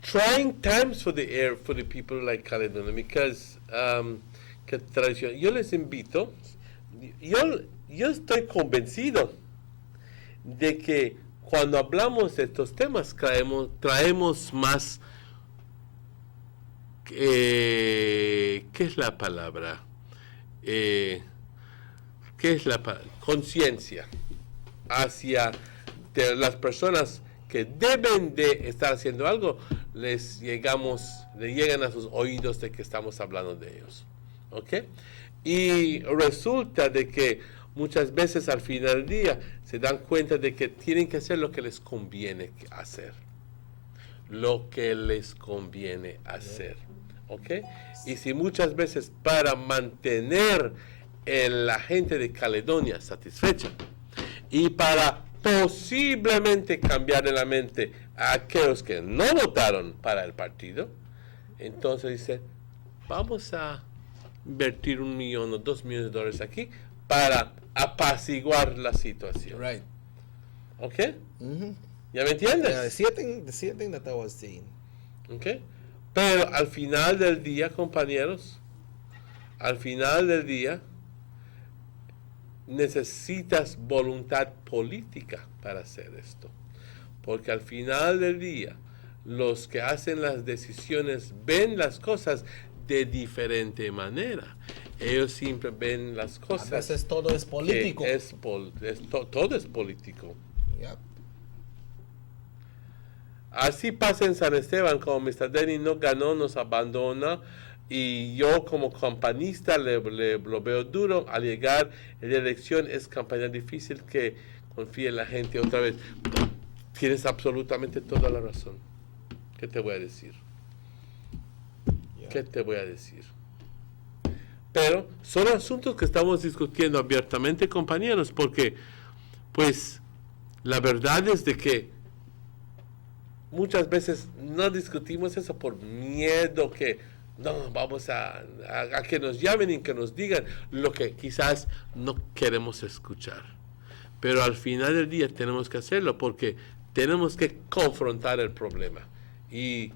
Trying times for the people like Caledonia, because yo les invito, yo estoy convencido de que cuando hablamos de estos temas traemos más, ¿qué es la palabra? Conciencia hacia de las personas que deben de estar haciendo algo, le llegan a sus oídos de que estamos hablando de ellos. ¿Ok? Y resulta de que muchas veces al final del día se dan cuenta de que tienen que hacer lo que les conviene hacer. Lo que les conviene hacer. ¿Ok? Y si muchas veces para mantener la gente de Caledonia satisfecha y para posiblemente cambiar la mente a aquellos que no votaron para el partido, entonces dice, vamos a invertir $1 millón o $2 millones aquí para apaciguar la situación. Right. ¿Ok? Mm-hmm. ¿Ya me entiendes? Yeah, the same thing that I was saying. ¿Ok? Pero al final del día, compañeros, al final del día, necesitas voluntad política para hacer esto. Porque al final del día, los que hacen las decisiones ven las cosas de diferente manera. Ellos siempre ven las cosas. A veces todo es político. Todo es político. Yep. Así pasa en San Esteban, como Mr. Denny no ganó, nos abandona. Y yo como campanista lo veo duro. Al llegar en la elección es campaña difícil que confíe en la gente otra vez. Tienes absolutamente toda la razón. ¿Qué te voy a decir? ¿Qué te voy a decir? Pero son asuntos que estamos discutiendo abiertamente, compañeros, porque pues la verdad es de que muchas veces no discutimos eso por miedo que no, vamos a que nos llamen y que nos digan lo que quizás no queremos escuchar. Pero al final del día tenemos que hacerlo porque tenemos que confrontar el problema. Y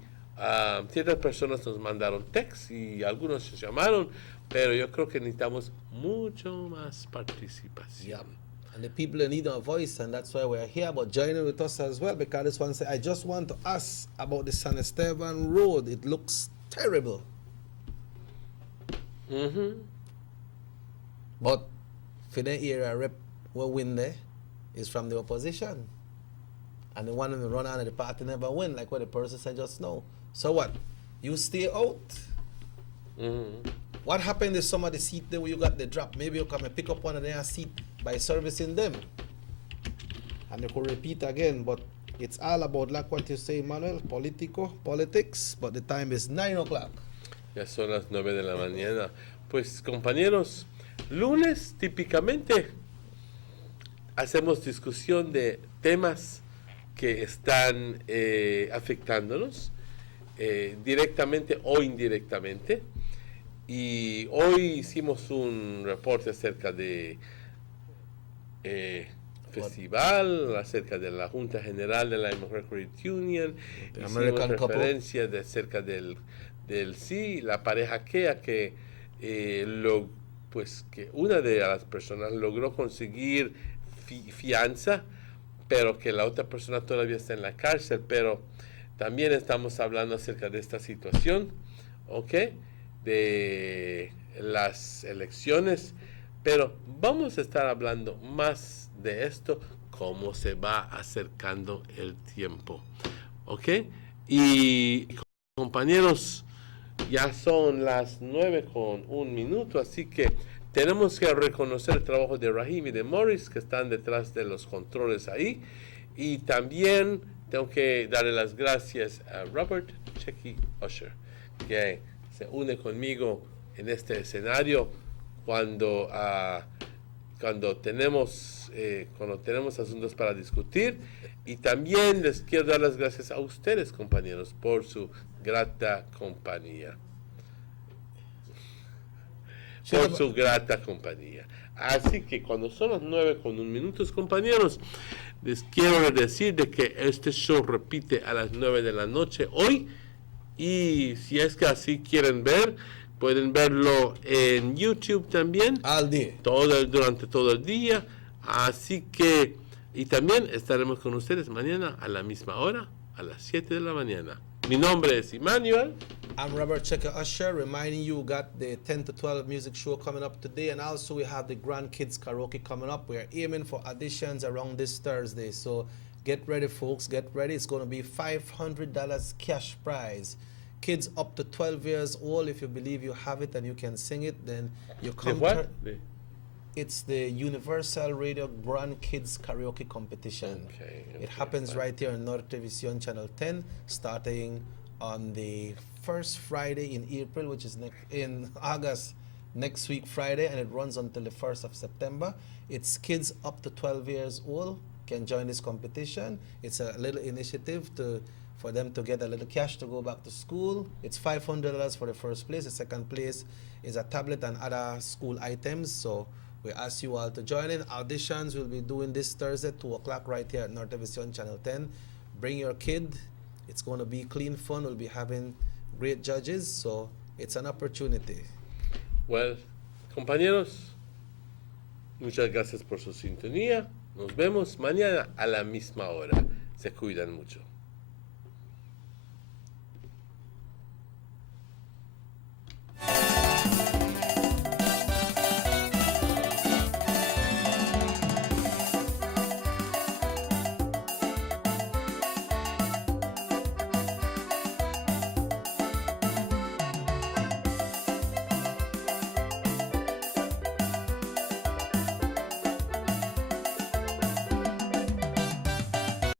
ciertas personas nos mandaron texts y algunos se llamaron, pero yo creo que necesitamos mucho más participación. Yeah. And the people need a voice, and that's why we're here, but joining with us as well, because this one said, I just want to ask about the San Esteban Road. It looks terrible. But for the area rep will win there is from the opposition. And the one who run out of the party never win, like what the person said just now. So what? You stay out. What happened if some of the seat there where you got the drop? Maybe you come and pick up one of their seat by servicing them. And they could repeat again, but it's all about, like what you say, Manuel, politics, but the time is 9 o'clock. Ya son las 9 de la mañana. Pues compañeros, lunes típicamente hacemos discusión de temas que están afectándonos directamente o indirectamente. Y hoy hicimos un reporte acerca de festival, acerca de la Junta General de la Immigrant Credit Union. Hicimos referencia acerca del la pareja que que una de las personas logró conseguir fianza, pero que la otra persona todavía está en la cárcel. Pero también estamos hablando acerca de esta situación, ¿ok? De las elecciones, pero vamos a estar hablando más de esto como se va acercando el tiempo, ¿ok? Y compañeros, ya son las 9:01, así que tenemos que reconocer el trabajo de Raheem y de Morris, que están detrás de los controles ahí, y también tengo que darle las gracias a Robert Checky Usher, que se une conmigo en este escenario cuando tenemos asuntos para discutir. Y también les quiero dar las gracias a ustedes, compañeros, por su grata compañía. Así que cuando son las 9:01, compañeros, les quiero decir de que este show repite a las 9 de la noche hoy. Y si es que así quieren ver, pueden verlo en YouTube también. Al día. Durante todo el día. Así que, y también estaremos con ustedes mañana a la misma hora, a las 7 de la mañana. Mi nombre es Emmanuel. I'm Robert Checker Usher, reminding you got the 10 to 12 music show coming up today, and also we have the Grandkids Karaoke coming up. We are aiming for auditions around this Thursday, so get ready, folks, get ready. It's going to be $500 cash prize. Kids up to 12 years old, if you believe you have it and you can sing it, then you come. It's the Universal Radio Grandkids Karaoke Competition. It happens right here on Nortevisión Channel 10, starting on the first Friday in April, which is in August, next week Friday, and it runs until the 1st of September. It's kids up to 12 years old can join this competition. It's a little initiative for them to get a little cash to go back to school. It's $500 for the first place. The second place is a tablet and other school items. So we ask you all to join in. Auditions will be doing this Thursday, 2 o'clock, right here at Nortevisión Channel 10. Bring your kid. It's going to be clean fun. We'll be having great judges. So it's an opportunity. Well, compañeros, muchas gracias por su sintonía. Nos vemos mañana a la misma hora. Se cuidan mucho.